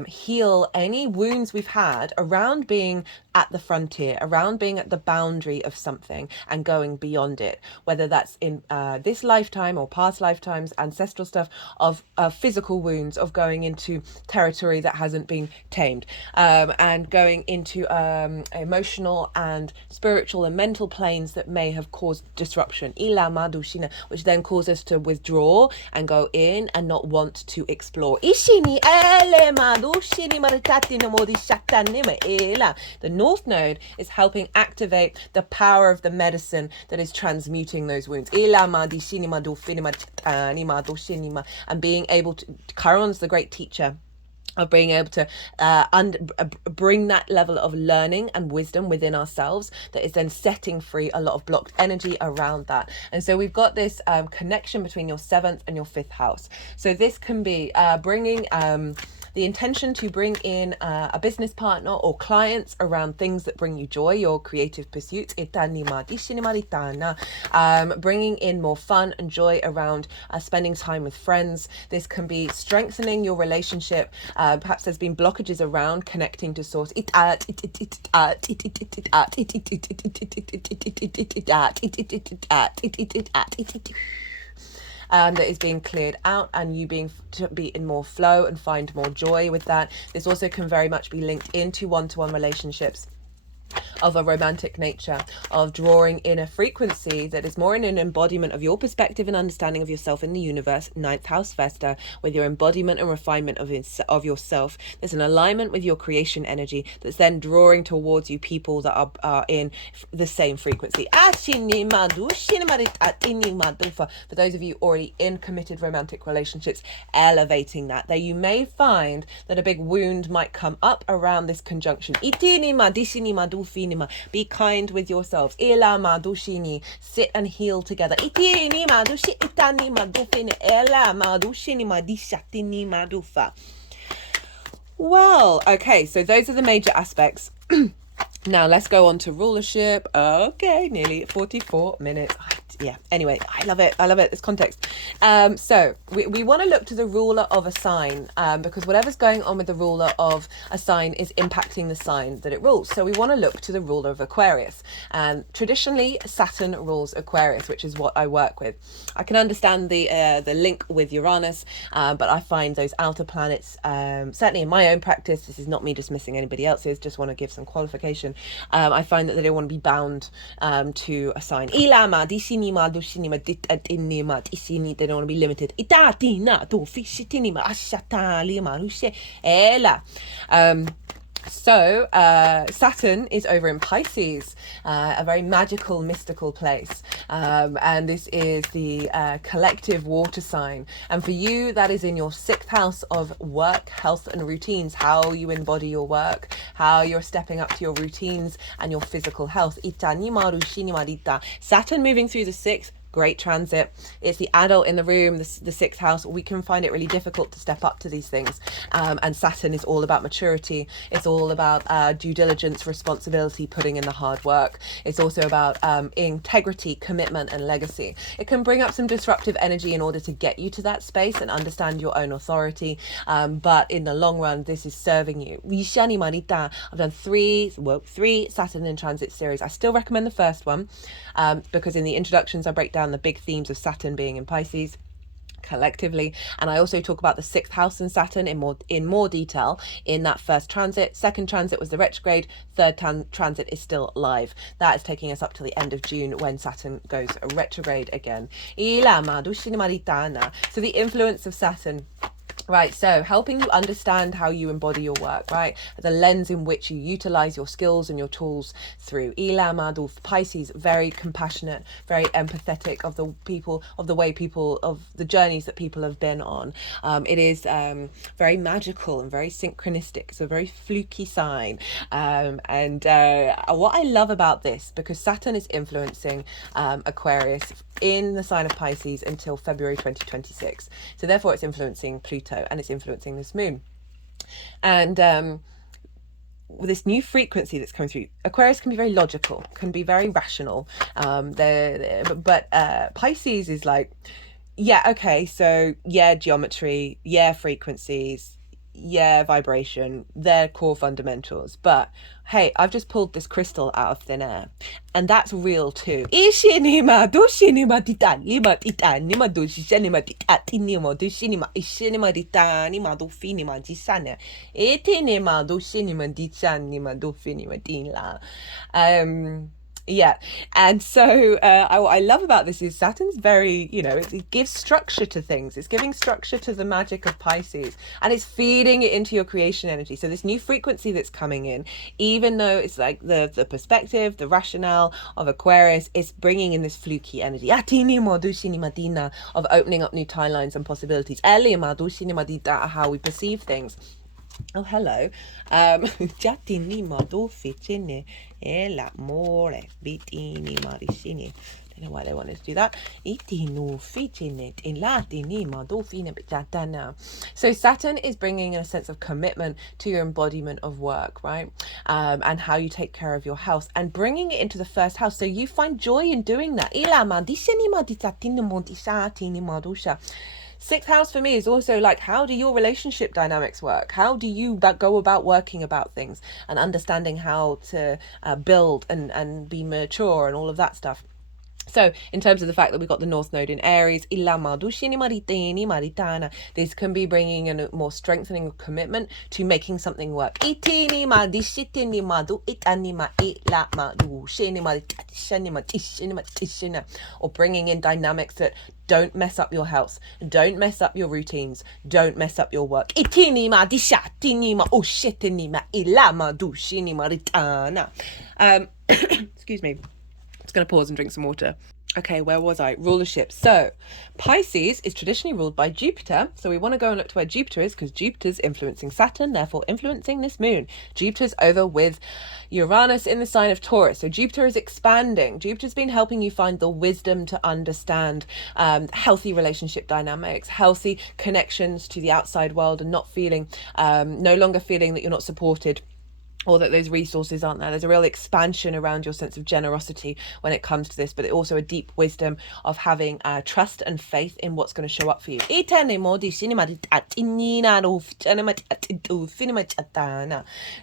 heal any wounds we've had around being at the frontier, around being at the boundary of something and going beyond it, whether that's in this lifetime or past lifetimes, ancestral stuff, of physical wounds, of going into territory that hasn't been tamed. and going into emotional and spiritual and mental planes that may have caused disruption, which then cause us to withdraw and go in and not want to explore. The North Node is helping activate the power of the medicine that is transmuting those wounds. And being able to, Chiron's the great teacher of being able to bring that level of learning and wisdom within ourselves that is then setting free a lot of blocked energy around that. And so we've got this connection between your 7th and your 5th house. So this can be bringing the intention to bring in a business partner or clients around things that bring you joy, your creative pursuits. Bringing in more fun and joy around spending time with friends. This can be strengthening your relationship. Perhaps there's been blockages around connecting to source. That is being cleared out, and you being to be in more flow and find more joy with that. This also can very much be linked into one-to-one relationships of a romantic nature, of drawing in a frequency that is more in an embodiment of your perspective and understanding of yourself in the universe. 9th house Vesta, with your embodiment and refinement of yourself. There's an alignment with your creation energy that's then drawing towards you people that are in the same frequency. For those of you already in committed romantic relationships, elevating that. There you may find that a big wound might come up around this conjunction. Be kind with yourselves. Sit and heal together. Well, okay, so those are the major aspects. Now let's go on to rulership. Okay, nearly 44 minutes. Yeah, anyway, I love it, this context. So we want to look to the ruler of a sign, because whatever's going on with the ruler of a sign is impacting the sign that it rules. So we want to look to the ruler of Aquarius. Traditionally, Saturn rules Aquarius, which is what I work with. I can understand the link with Uranus, but I find those outer planets, certainly in my own practice, this is not me dismissing anybody else's, just want to give some qualification. I find that they don't want to be bound to a sign. They don't want to be limited. So Saturn is over in Pisces, a very magical, mystical place, and this is the collective water sign, and for you that is in your 6th house of work, health and routines, how you embody your work, how you're stepping up to your routines and your physical health. Saturn moving through the 6th, great transit. It's the adult in the room, the 6th house. We can find it really difficult to step up to these things. And Saturn is all about maturity. It's all about due diligence, responsibility, putting in the hard work. It's also about integrity, commitment, and legacy. It can bring up some disruptive energy in order to get you to that space and understand your own authority. But in the long run, this is serving you. I've done three Saturn in transit series. I still recommend the first one because in the introductions, I break down the big themes of Saturn being in Pisces collectively, and I also talk about the 6th house and Saturn in more detail in that first transit. Second transit was the retrograde. Third transit is still live. That is taking us up to the end of June when Saturn goes retrograde again. So the influence of Saturn. Right, so helping you understand how you embody your work, right? The lens in which you utilize your skills and your tools through. Pisces, very compassionate, very empathetic of the people, of the way people, of the journeys that people have been on. It is very magical and very synchronistic. It's a very fluky sign. And what I love about this, because Saturn is influencing Aquarius in the sign of Pisces until February 2026. So therefore it's influencing Pluto and it's influencing this moon. And with this new frequency that's coming through, Aquarius can be very logical, can be very rational. But Pisces is like, yeah, okay, so yeah, geometry, yeah, frequencies, yeah, vibration, they're core fundamentals. But hey, I've just pulled this crystal out of thin air, and that's real too. Yeah, and so what I love about this is Saturn's very, it gives structure to things. It's giving structure to the magic of Pisces, and it's feeding it into your creation energy. So this new frequency that's coming in, even though it's like the perspective, the rationale of Aquarius, is bringing in this fluky energy of opening up new timelines and possibilities. How we perceive things. Oh, hello. Don't know why they wanted to do that. So Saturn is bringing in a sense of commitment to your embodiment of work, right? And how you take care of your house and bringing it into the first house. So you find joy in doing that. Sixth house for me is also like, how do your relationship dynamics work? How do you go about working about things and understanding how to build and be mature and all of that stuff? So in terms of the fact that we've got the North Node in Aries, this can be bringing in a more strengthening of commitment to making something work. Or bringing in dynamics that don't mess up your house, don't mess up your routines, don't mess up your work. Excuse me. Going to pause and drink some water. Okay, where was I? Rulership. So Pisces is traditionally ruled by Jupiter. So we want to go and look to where Jupiter is, because Jupiter's influencing Saturn, therefore influencing this moon. Jupiter's over with Uranus in the sign of Taurus. So Jupiter is expanding. Jupiter's been helping you find the wisdom to understand healthy relationship dynamics, healthy connections to the outside world, and not feeling, no longer feeling that you're not supported, or that those resources aren't there. There's a real expansion around your sense of generosity when it comes to this, but also a deep wisdom of having trust and faith in what's going to show up for you.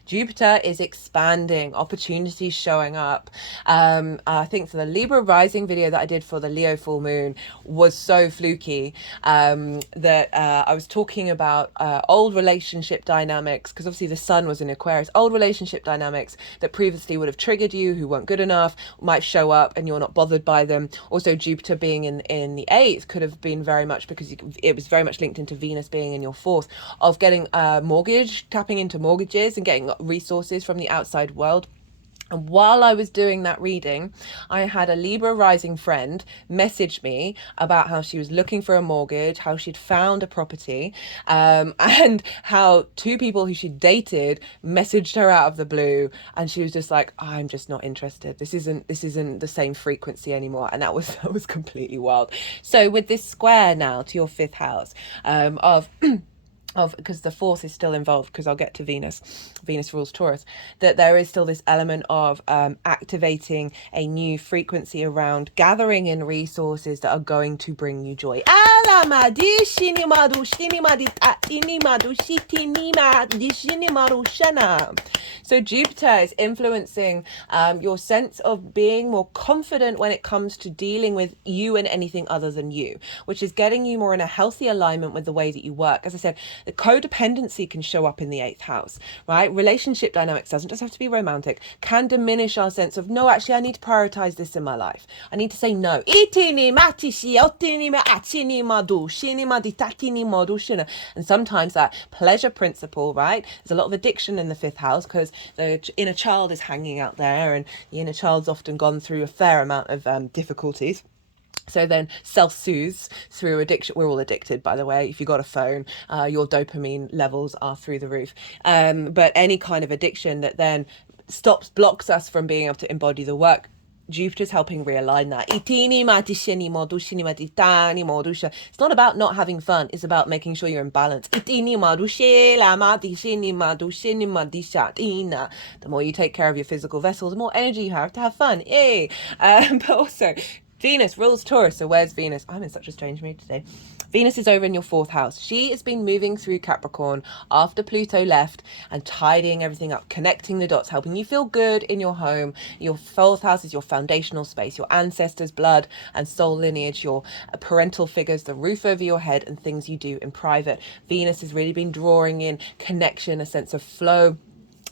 Jupiter is expanding, opportunities showing up. I think for the Libra rising video that I did for the Leo full moon was so fluky that I was talking about old relationship dynamics, because obviously the sun was in Aquarius. Old relationship dynamics that previously would have triggered you, who weren't good enough, might show up and you're not bothered by them. Also, Jupiter being in the 8th could have been very much because it was very much linked into Venus being in your 4th, of getting a mortgage, tapping into mortgages and getting resources from the outside world. And while I was doing that reading, I had a Libra rising friend message me about how she was looking for a mortgage, how she'd found a property, and how two people who she'd dated messaged her out of the blue, and she was just like, I'm just not interested. This isn't the same frequency anymore. And that was completely wild. So with this square now to your 5th house of because the 4th is still involved, because I'll get to Venus rules Taurus, that there is still this element of activating a new frequency around gathering in resources that are going to bring you joy. So Jupiter is influencing your sense of being more confident when it comes to dealing with you and anything other than you, which is getting you more in a healthy alignment with the way that you work. As I said, the codependency can show up in the 8th house, right? Relationship dynamics doesn't just have to be romantic, can diminish our sense of, no, actually, I need to prioritize this in my life. I need to say no. And sometimes that pleasure principle, right? There's a lot of addiction in the 5th house because the inner child is hanging out there, and the inner child's often gone through a fair amount of difficulties. So then self-soothes through addiction. We're all addicted, by the way. If you've got a phone, your dopamine levels are through the roof. But any kind of addiction that then blocks us from being able to embody the work, Jupiter's helping realign that. It's not about not having fun. It's about making sure you're in balance. The more you take care of your physical vessel, the more energy you have to have fun. Yay! But also, Venus rules Taurus. So where's Venus? I'm in such a strange mood today. Venus is over in your 4th house. She has been moving through Capricorn after Pluto left and tidying everything up, connecting the dots, helping you feel good in your home. Your 4th house is your foundational space, your ancestors' blood and soul lineage, your parental figures, the roof over your head, and things you do in private. Venus has really been drawing in connection, a sense of flow,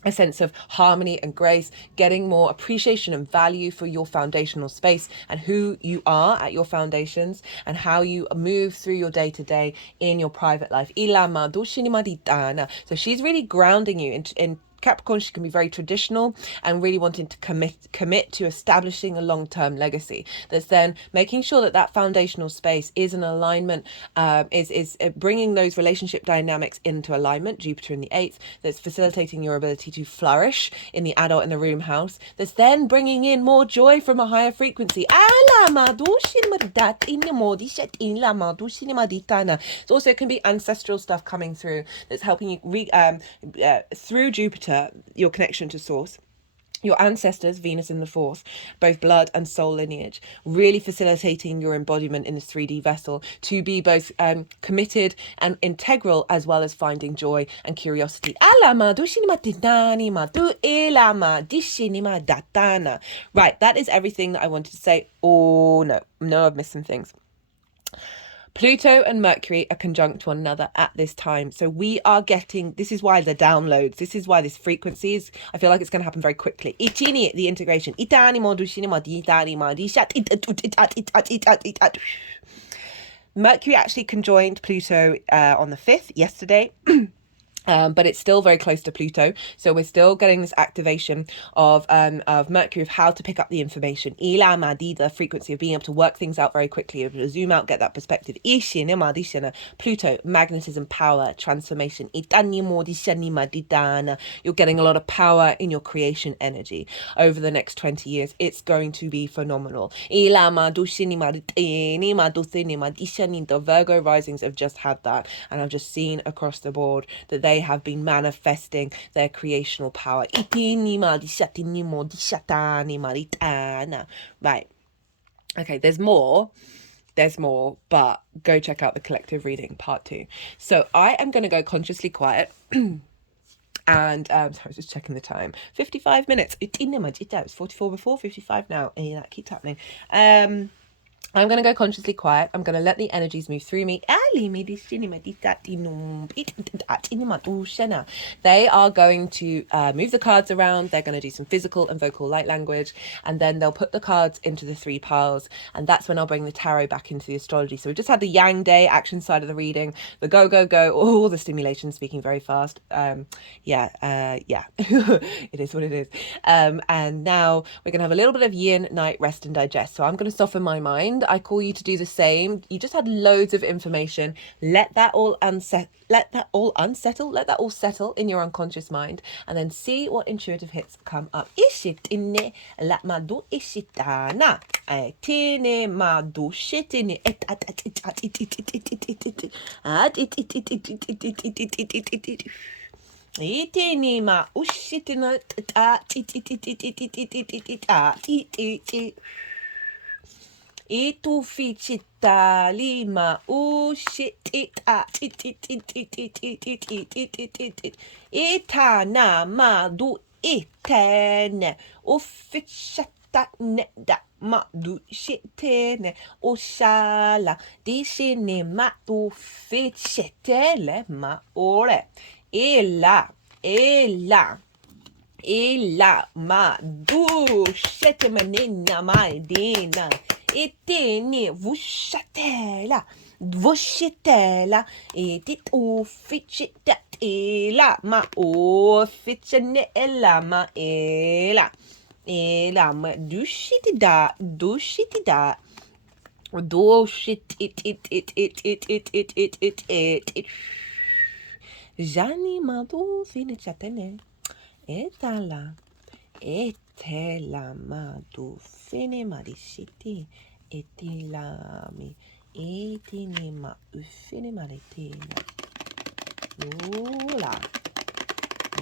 a sense of harmony and grace, getting more appreciation and value for your foundational space and who you are at your foundations and how you move through your day-to-day in your private life. So she's really grounding you in Capricorn. She can be very traditional and really wanting to commit to establishing a long-term legacy. That's then making sure that that foundational space is in alignment, is bringing those relationship dynamics into alignment. Jupiter in the 8th, that's facilitating your ability to flourish in the adult in the room house. That's then bringing in more joy from a higher frequency. So also it can be ancestral stuff coming through that's helping you through Jupiter, your connection to source. Your ancestors, Venus in the 4th, both blood and soul lineage, really facilitating your embodiment in this 3D vessel to be both committed and integral, as well as finding joy and curiosity. Right, that is everything that I wanted to say. Oh, no, I've missed some things. Pluto and Mercury are conjunct one another at this time. So we are getting, this is why the downloads, this is why this frequencies, I feel like it's going to happen very quickly. The integration. Mercury actually conjoined Pluto on the 5th, yesterday. But it's still very close to Pluto, so we're still getting this activation of Mercury, of how to pick up the information. The frequency of being able to work things out very quickly, able to zoom out, get that perspective. Pluto, magnetism, power, transformation. You're getting a lot of power in your creation energy over the next 20 years. It's going to be phenomenal. The Virgo risings have just had that, and I've just seen across the board that they have been manifesting their creational power. Right. Okay, there's more, but go check out the collective reading part 2. So I am going to go consciously quiet. And so I was just checking the time. 55 minutes. It's 44 before, 55 now. That keeps happening. I'm going to go consciously quiet. I'm going to let the energies move through me. They are going to move the cards around. They're going to do some physical and vocal light language. And then they'll put the cards into the 3 piles. And that's when I'll bring the tarot back into the astrology. So we've just had the yang day action side of the reading. The go, go, go. All the stimulation, speaking very fast. It is what it is. And now we're going to have a little bit of yin, night, rest and digest. So I'm going to soften my mind. I call you to do the same. You just had loads of information. Let that all settle in your unconscious mind, and then see what intuitive hits come up. Itu ficita lima ushitita itana madu itene uficita neda madu shitene oshala dishine madu ficitele ma ore ela ma du shetemanina mai dina itini vushatela itit uficitela ma uficene ma ela ma dushitida Jani madu finichatene etala madu fine marishiti etilami etinima ufine maritina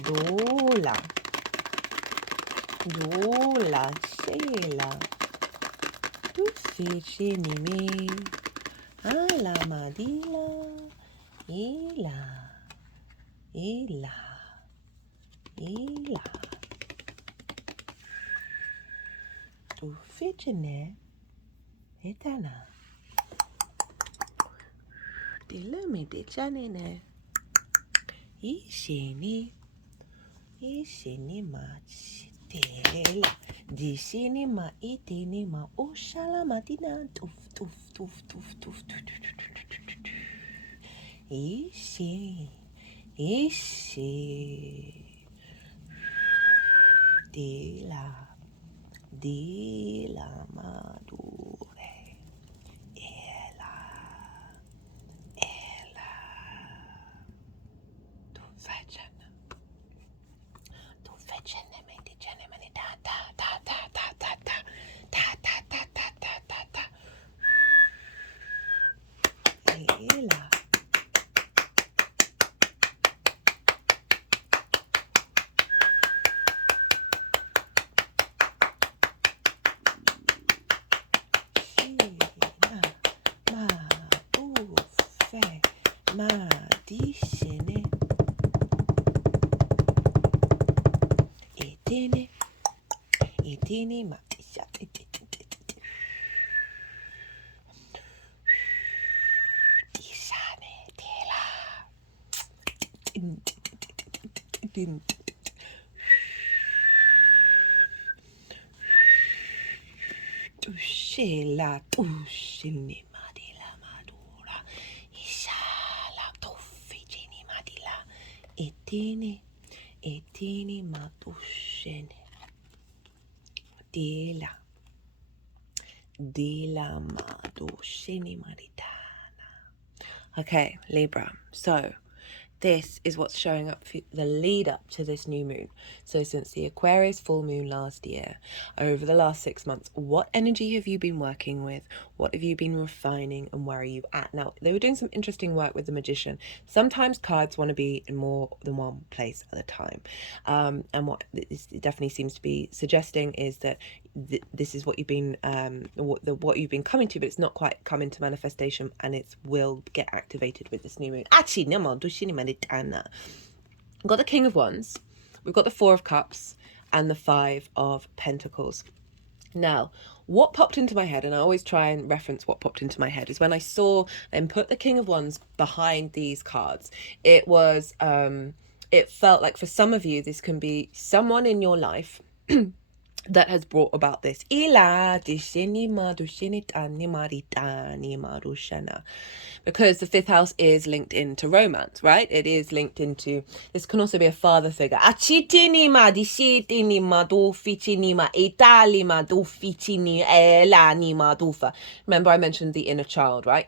dola shela tu ficinimi ala madila, ila, ila, ila. Tu fitchene, etana. Dilumi de janine. Ishini ma chitela. Dishini ma itini ma oshala madina. Tuf tuf tuf tuf tuf tuf tuf. Ishi dila madure. Ela. Tu fetchene me di jene mani ta ta ta ta ta ta ta ta ta ta ta ta ta ta. Ela. Ma dishene etene ma tishat dishane tela tushela tushini madila madura ishala tofijini madila etene matushene dila madushini maritana. Okay, Libra. So this is what's showing up for the lead up to this new moon. So since the Aquarius full moon last year, over the last 6 months, what energy have you been working with? What have you been refining, and where are you at? Now, they were doing some interesting work with the Magician. Sometimes cards want to be in more than one place at a time. And what this definitely seems to be suggesting is that this is what you've been what you've been coming to, but it's not quite come into manifestation, and it will get activated with this new moon. We've got the King of Wands, we've got the Four of Cups, and the Five of Pentacles. Now, what popped into my head, and I always try and reference what popped into my head, is when I saw and put the King of Wands behind these cards. It was it felt like for some of you this can be someone in your life that has brought about this. Because the fifth house is linked into romance, right? It is linked into, this can also be a father figure. Remember I mentioned the inner child, right?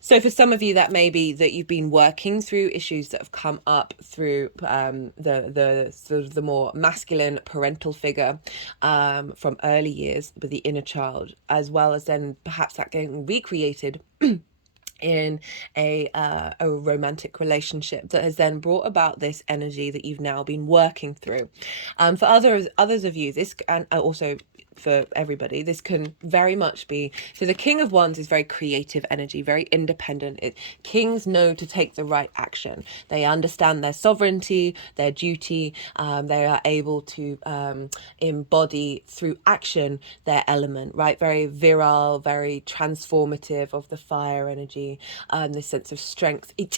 So for some of you, that may be that you've been working through issues that have come up through the sort of the more masculine parental figure from early years with the inner child, as well as then perhaps that getting recreated in a romantic relationship that has then brought about this energy that you've now been working through. For others of you, this, and also for everybody, this can very much be, so the King of Wands is very creative energy, very independent. Kings know to take the right action. They understand their sovereignty, their duty. They are able to embody through action their element, right? Very virile, very transformative of the fire energy, this sense of strength, and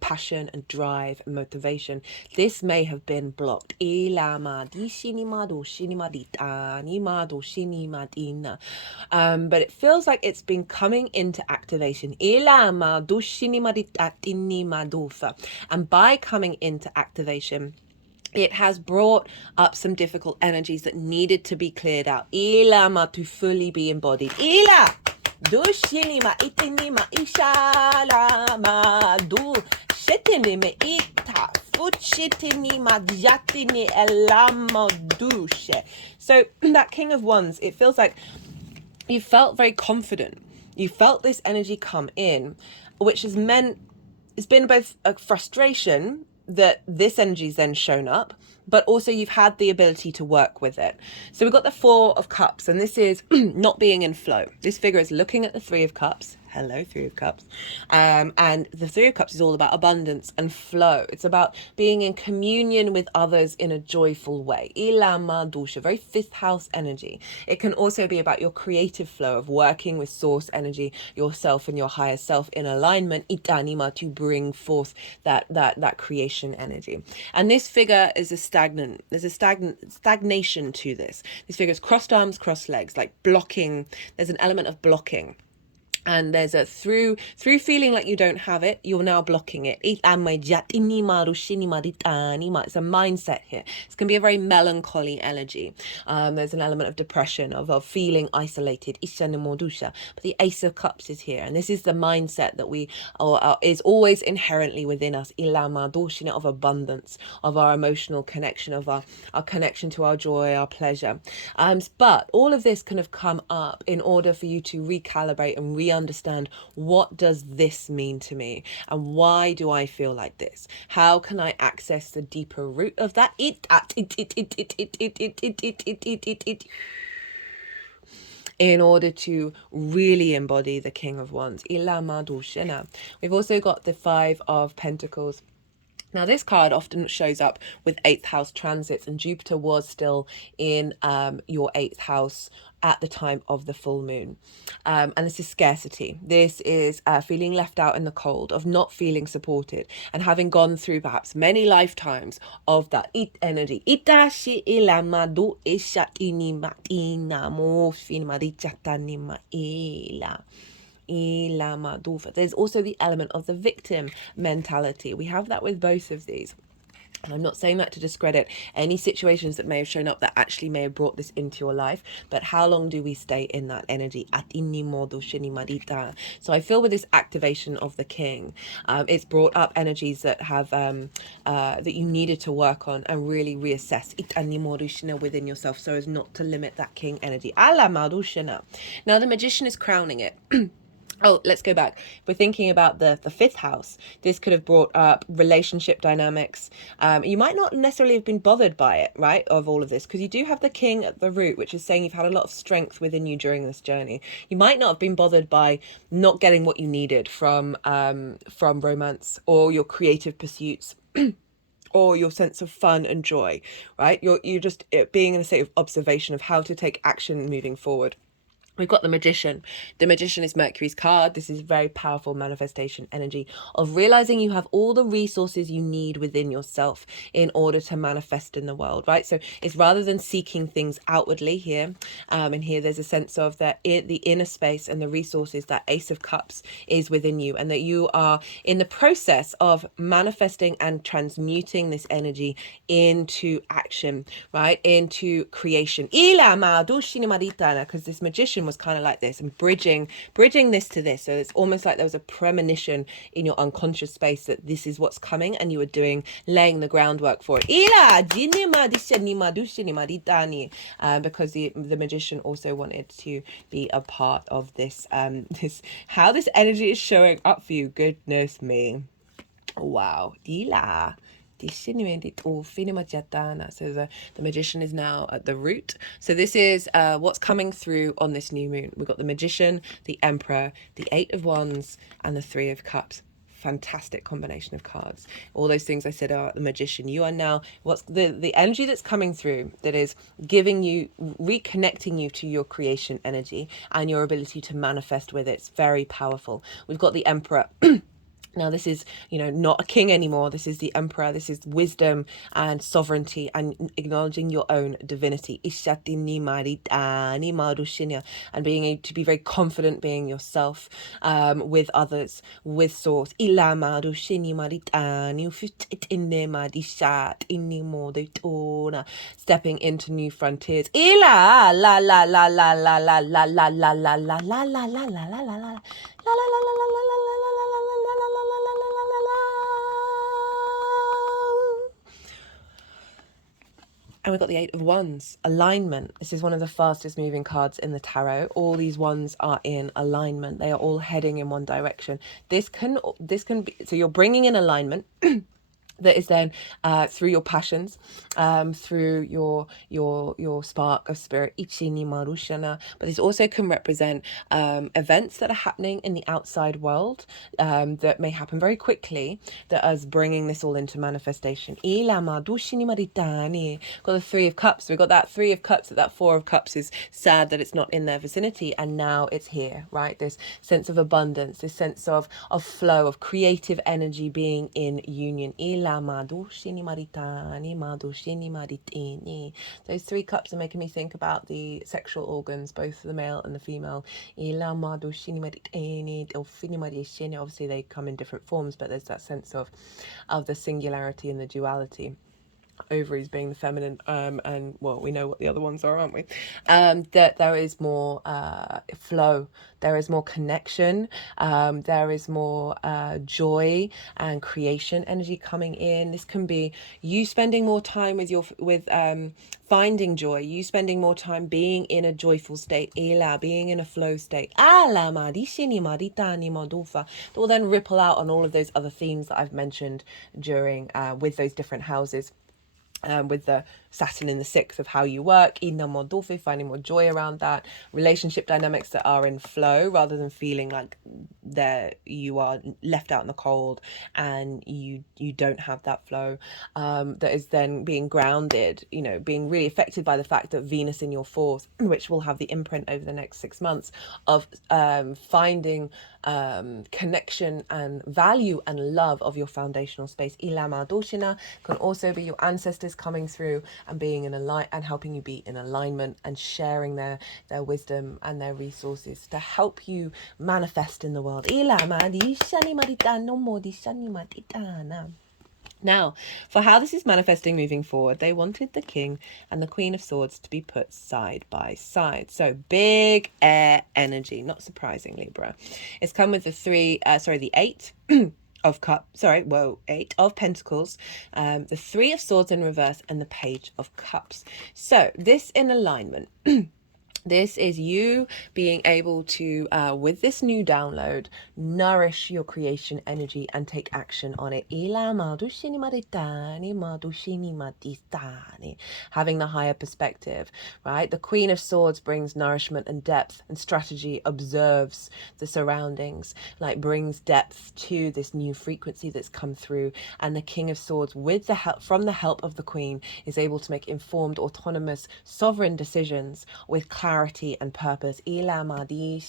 passion and drive and motivation. This may have been blocked. But it feels like it's been coming into activation. And by coming into activation, it has brought up some difficult energies that needed to be cleared out. To fully be embodied. So that King of Wands, it feels like you felt very confident. You felt this energy come in, which has meant it's been both a frustration that this energy is then shown up, but also you've had the ability to work with it. So we've got the Four of Cups, and this is not being in flow. This figure is looking at the Three of Cups. Hello, Three of Cups. And the Three of Cups is all about abundance and flow. It's about being in communion with others in a joyful way. Ilama dosha, very fifth house energy. It can also be about your creative flow of working with source energy, yourself and your higher self in alignment, itanima, to bring forth that creation energy. And this figure is a stagnant. There's a stagnation to this. This figure is crossed arms, crossed legs, like blocking. There's an element of blocking. And there's a through feeling like you don't have it, you're now blocking it. It's a mindset here. It's going to be a very melancholy energy. There's an element of depression, of feeling isolated. But the Ace of Cups is here, and this is the mindset that is always inherently within us. Of abundance, of our emotional connection, of our connection to our joy, our pleasure. But all of this kind of come up in order for you to recalibrate and understand, what does this mean to me, and why do I feel like this? How can I access the deeper root of that? In order to really embody the King of Wands. We've also got the Five of Pentacles. Now, this card often shows up with 8th house transits, and Jupiter was still in your 8th house at the time of the full moon. And this is scarcity. This is feeling left out in the cold, of not feeling supported, and having gone through perhaps many lifetimes of that energy. There's also the element of the victim mentality. We have that with both of these. And I'm not saying that to discredit any situations that may have shown up that actually may have brought this into your life, but how long do we stay in that energy? So I feel with this activation of the King, it's brought up energies that have that you needed to work on and really reassess within yourself, so as not to limit that King energy. Now the Magician is crowning it. Oh, let's go back. We're thinking about the 5th house. This could have brought up relationship dynamics. You might not necessarily have been bothered by it, right, of all of this, because you do have the King at the root, which is saying you've had a lot of strength within you during this journey. You might not have been bothered by not getting what you needed from romance or your creative pursuits. Or your sense of fun and joy, right? You're just being in a state of observation of how to take action moving forward. We've got the Magician. The Magician is Mercury's card. This is very powerful manifestation energy of realizing you have all the resources you need within yourself in order to manifest in the world, right? So it's rather than seeking things outwardly here, and here there's a sense of that the inner space and the resources, that Ace of Cups is within you, and that you are in the process of manifesting and transmuting this energy into action, right? Into creation. Because this Magician was kind of like this, and bridging this to this. So it's almost like there was a premonition in your unconscious space that this is what's coming, and you were laying the groundwork for it. Because the Magician also wanted to be a part of this, how this energy is showing up for you. Goodness me. Wow. So the Magician is now at the root. So this is what's coming through on this new moon. We've got the Magician, the Emperor, the 8 of Wands, and the 3 of Cups. Fantastic combination of cards. All those things I said are the Magician. You are now, what's the energy that's coming through that is giving you, reconnecting you to your creation energy and your ability to manifest with it. It's very powerful. We've got the Emperor. Now this is, not a king anymore. This is the Emperor. This is wisdom and sovereignty and acknowledging your own divinity. And being able to be very confident being yourself, with others, with source. Stepping into new frontiers. And we've got the 8 of Wands, alignment. This is one of the fastest moving cards in the tarot. All these wands are in alignment. They are all heading in one direction. This can be, so you're bringing in alignment. that is then through your passions, through your spark of spirit, Ichini Marushana. But this also can represent events that are happening in the outside world that may happen very quickly, that us bringing this all into manifestation. Ila Madushini Maritani. Got the Three of Cups. We've got that Three of Cups, that Four of Cups is sad that it's not in their vicinity, and now it's here, right? This sense of abundance, this sense of flow, of creative energy being in union. Ila Madushini Maritani, Madushini Maritini. Those Three Cups are making me think about the sexual organs, both the male and the female. Ila Madushini Maritini, Delfini Marishini. Obviously they come in different forms, but there's that sense of the singularity and the duality. Ovaries being the feminine, and well, we know what the other ones are, aren't we? That there is more flow, there is more connection, there is more joy and creation energy coming in. This can be you spending more time with finding joy, you spending more time being in a joyful state, being in a flow state. That will then ripple out on all of those other themes that I've mentioned during with those different houses. With the Saturn in the 6th of how you work, finding more joy around that, relationship dynamics that are in flow rather than feeling like you are left out in the cold and you don't have that flow, that is then being grounded, being really affected by the fact that Venus in your 4th, which will have the imprint over the next 6 months of finding connection and value and love of your foundational space. Ilama Doshina can also be your ancestors coming through and being in and helping you be in alignment and sharing their wisdom and their resources to help you manifest in the world. Now, for how this is manifesting moving forward, they wanted the King and the Queen of Swords to be put side by side. So big air energy, not surprising, Libra. It's come with the 8 of Cups, 8 of Pentacles, the 3 of Swords in reverse, and the Page of Cups. So this in alignment. This is you being able to, with this new download, nourish your creation energy and take action on it. Having the higher perspective, right? The Queen of Swords brings nourishment and depth and strategy, observes the surroundings, brings depth to this new frequency that's come through. And the King of Swords, with the help from the help of the Queen, is able to make informed, autonomous, sovereign decisions with clarity and purpose. The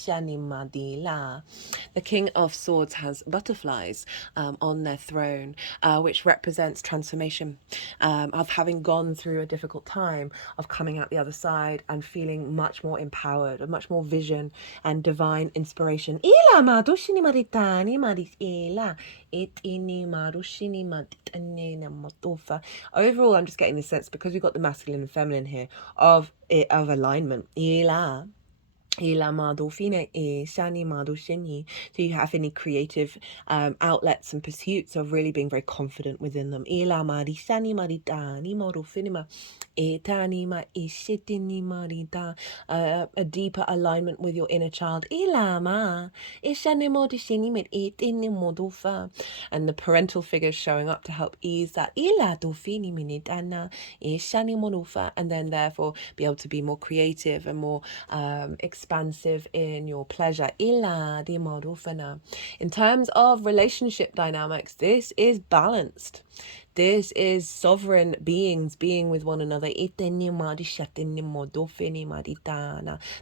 King of Swords has butterflies on their throne, which represents transformation, of having gone through a difficult time, of coming out the other side and feeling much more empowered, of much more vision and divine inspiration. Overall, I'm just getting this sense, because we've got the masculine and feminine here, of alignment. So you have any creative outlets and pursuits of really being very confident within them. A deeper alignment with your inner child. And the parental figures showing up to help ease that. And then therefore be able to be more creative and more expansive in your pleasure. In terms of relationship dynamics, this is balanced. This is sovereign beings being with one another. The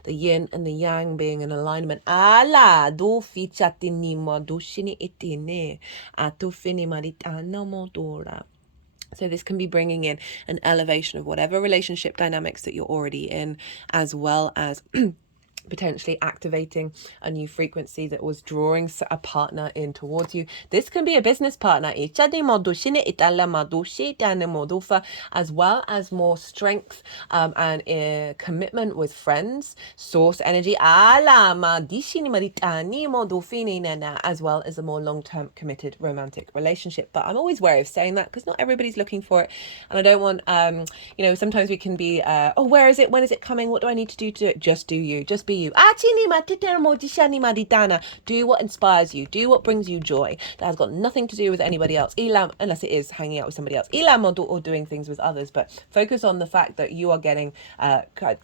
yin and the yang being in alignment. So this can be bringing in an elevation of whatever relationship dynamics that you're already in, as well as potentially activating a new frequency that was drawing a partner in towards you. This can be a business partner, as well as more strength and commitment with friends, source energy, as well as a more long-term committed romantic relationship. But I'm always wary of saying that, because not everybody's looking for it, and I don't want sometimes we can be where is it, when is it coming, what do I need to do to it? Just do you, just be be you. Do what inspires you. Do what brings you joy. That has got nothing to do with anybody else. Unless it is hanging out with somebody else. Or doing things with others. But focus on the fact that you are getting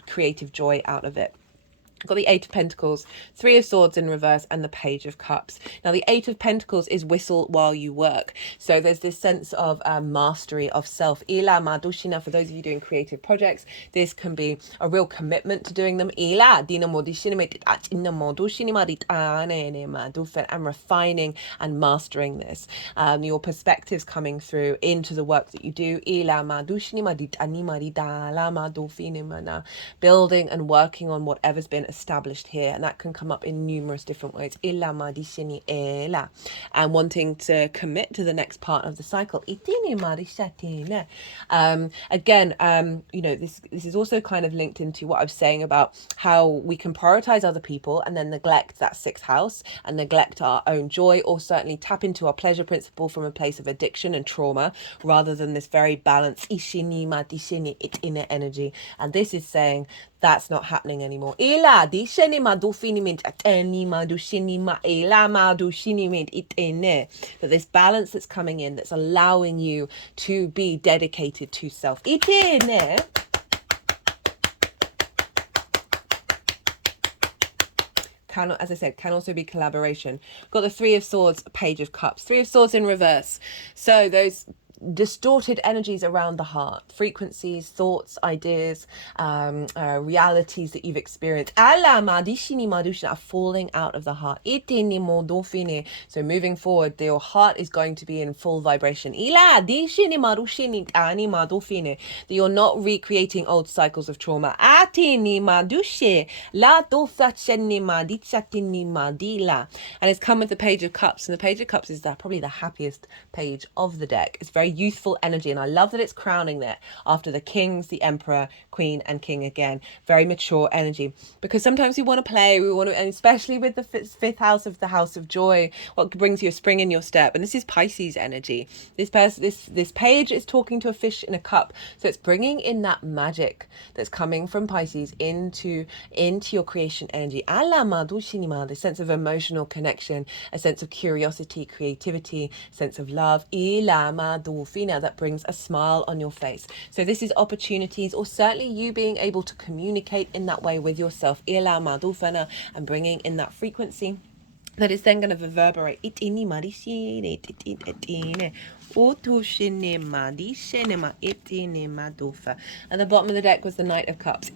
creative joy out of it. Got the Eight of Pentacles, Three of Swords in reverse, and the Page of Cups. Now, the Eight of Pentacles is whistle while you work. So there's this sense of mastery of self. Ila madushina, for those of you doing creative projects, this can be a real commitment to doing them. Ila and refining and mastering this. Your perspectives coming through into the work that you do. Building and working on whatever's been established here, and that can come up in numerous different ways. And wanting to commit to the next part of the cycle. Again, this is also kind of linked into what I was saying about how we can prioritize other people and then neglect that sixth house and neglect our own joy, or certainly tap into our pleasure principle from a place of addiction and trauma, rather than this very balanced inner energy. And this is saying that's not happening anymore. That this balance that's coming in, that's allowing you to be dedicated to self. Can, as I said, can also be collaboration. Got the Three of Swords, Page of Cups, Three of Swords in reverse. So those distorted energies around the heart, frequencies, thoughts, ideas, realities that you've experienced are falling out of the heart. So moving forward, your heart is going to be in full vibration. That you're not recreating old cycles of trauma. And it's come with the Page of Cups, and the Page of Cups is probably the happiest page of the deck. It's very youthful energy, and I love that it's crowning there after the kings, the emperor, queen, and king again. Very mature energy, because sometimes we want to play, and especially with the fifth house of the house of joy, what brings you a spring in your step. And this is Pisces energy. This page is talking to a fish in a cup, so it's bringing in that magic that's coming from Pisces into your creation energy. The sense of emotional connection, a sense of curiosity, creativity, sense of love. That brings a smile on your face. So this is opportunities, or certainly you being able to communicate in that way with yourself, and bringing in that frequency that is then going to reverberate. And the bottom of the deck was the Knight of Cups.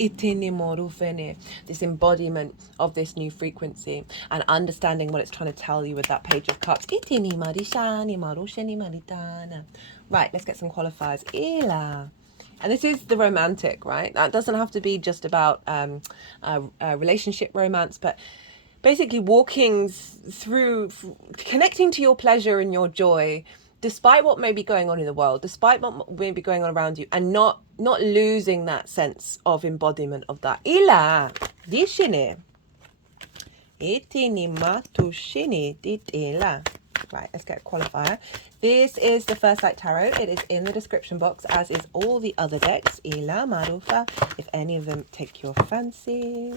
This embodiment of this new frequency and understanding what it's trying to tell you with that Page of Cups. Right, let's get some qualifiers. And this is the romantic, right? That doesn't have to be just about relationship romance, but basically walking through, connecting to your pleasure and your joy, despite what may be going on in the world, despite what may be going on around you, and not losing that sense of embodiment of that. Right, let's get a qualifier. This is the First Light Tarot. It is in the description box, as is all the other decks. If any of them take your fancy.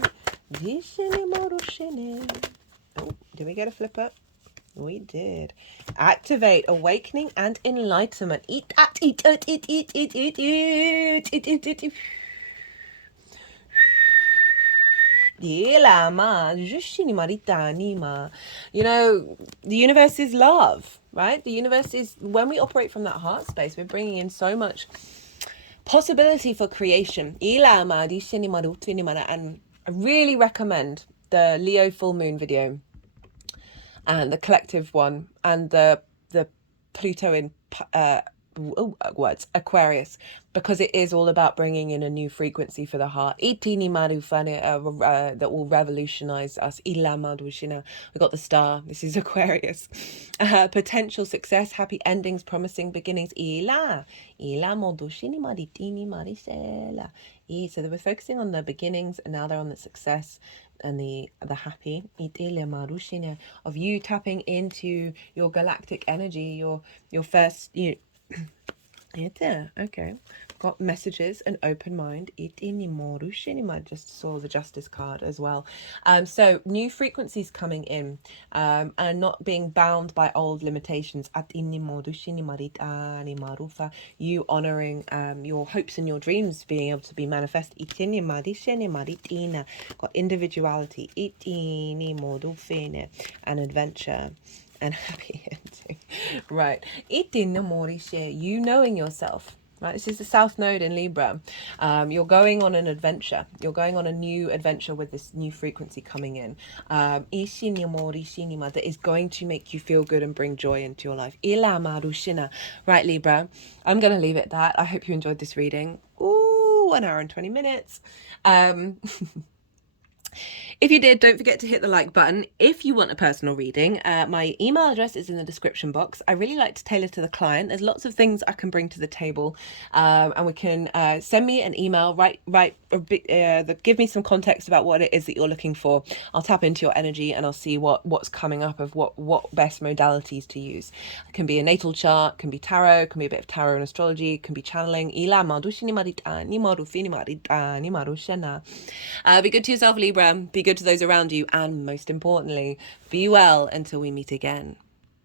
Oh, did we get a flipper? We did. Activate, awakening, and enlightenment. You know, the universe is love, right? The universe is, when we operate from that heart space, we're bringing in so much possibility for creation. And I really recommend the Leo full moon video and the collective one, and the Pluto in Aquarius, because it is all about bringing in a new frequency for the heart that will revolutionize us. We got the star. This is Aquarius. Potential success, happy endings, promising beginnings. So they were focusing on the beginnings, and now they're on the success and the happy of you tapping into your galactic energy, your first, okay, got messages, an open mind. Just saw the Justice card as well. So new frequencies coming in, and not being bound by old limitations. You honoring your hopes and your dreams being able to be manifest. Got individuality, and adventure. And happy ending. Right. You knowing yourself. Right, this is the South Node in Libra. You're going on an adventure. You're going on a new adventure with this new frequency coming in. That is going to make you feel good and bring joy into your life. Right, Libra. I'm going to leave it at that. I hope you enjoyed this reading. Ooh, 1 hour and 20 minutes. If you did, don't forget to hit the like button. If you want a personal reading, my email address is in the description box. I really like to tailor to the client. There's lots of things I can bring to the table, and we can send me an email, give me some context about what it is that you're looking for. I'll tap into your energy and I'll see what's coming up of what best modalities to use. It can be a natal chart, can be tarot, can be a bit of tarot and astrology, can be channeling. Be good to yourself, Libra. Be good to those around you, and most importantly, be well until we meet again.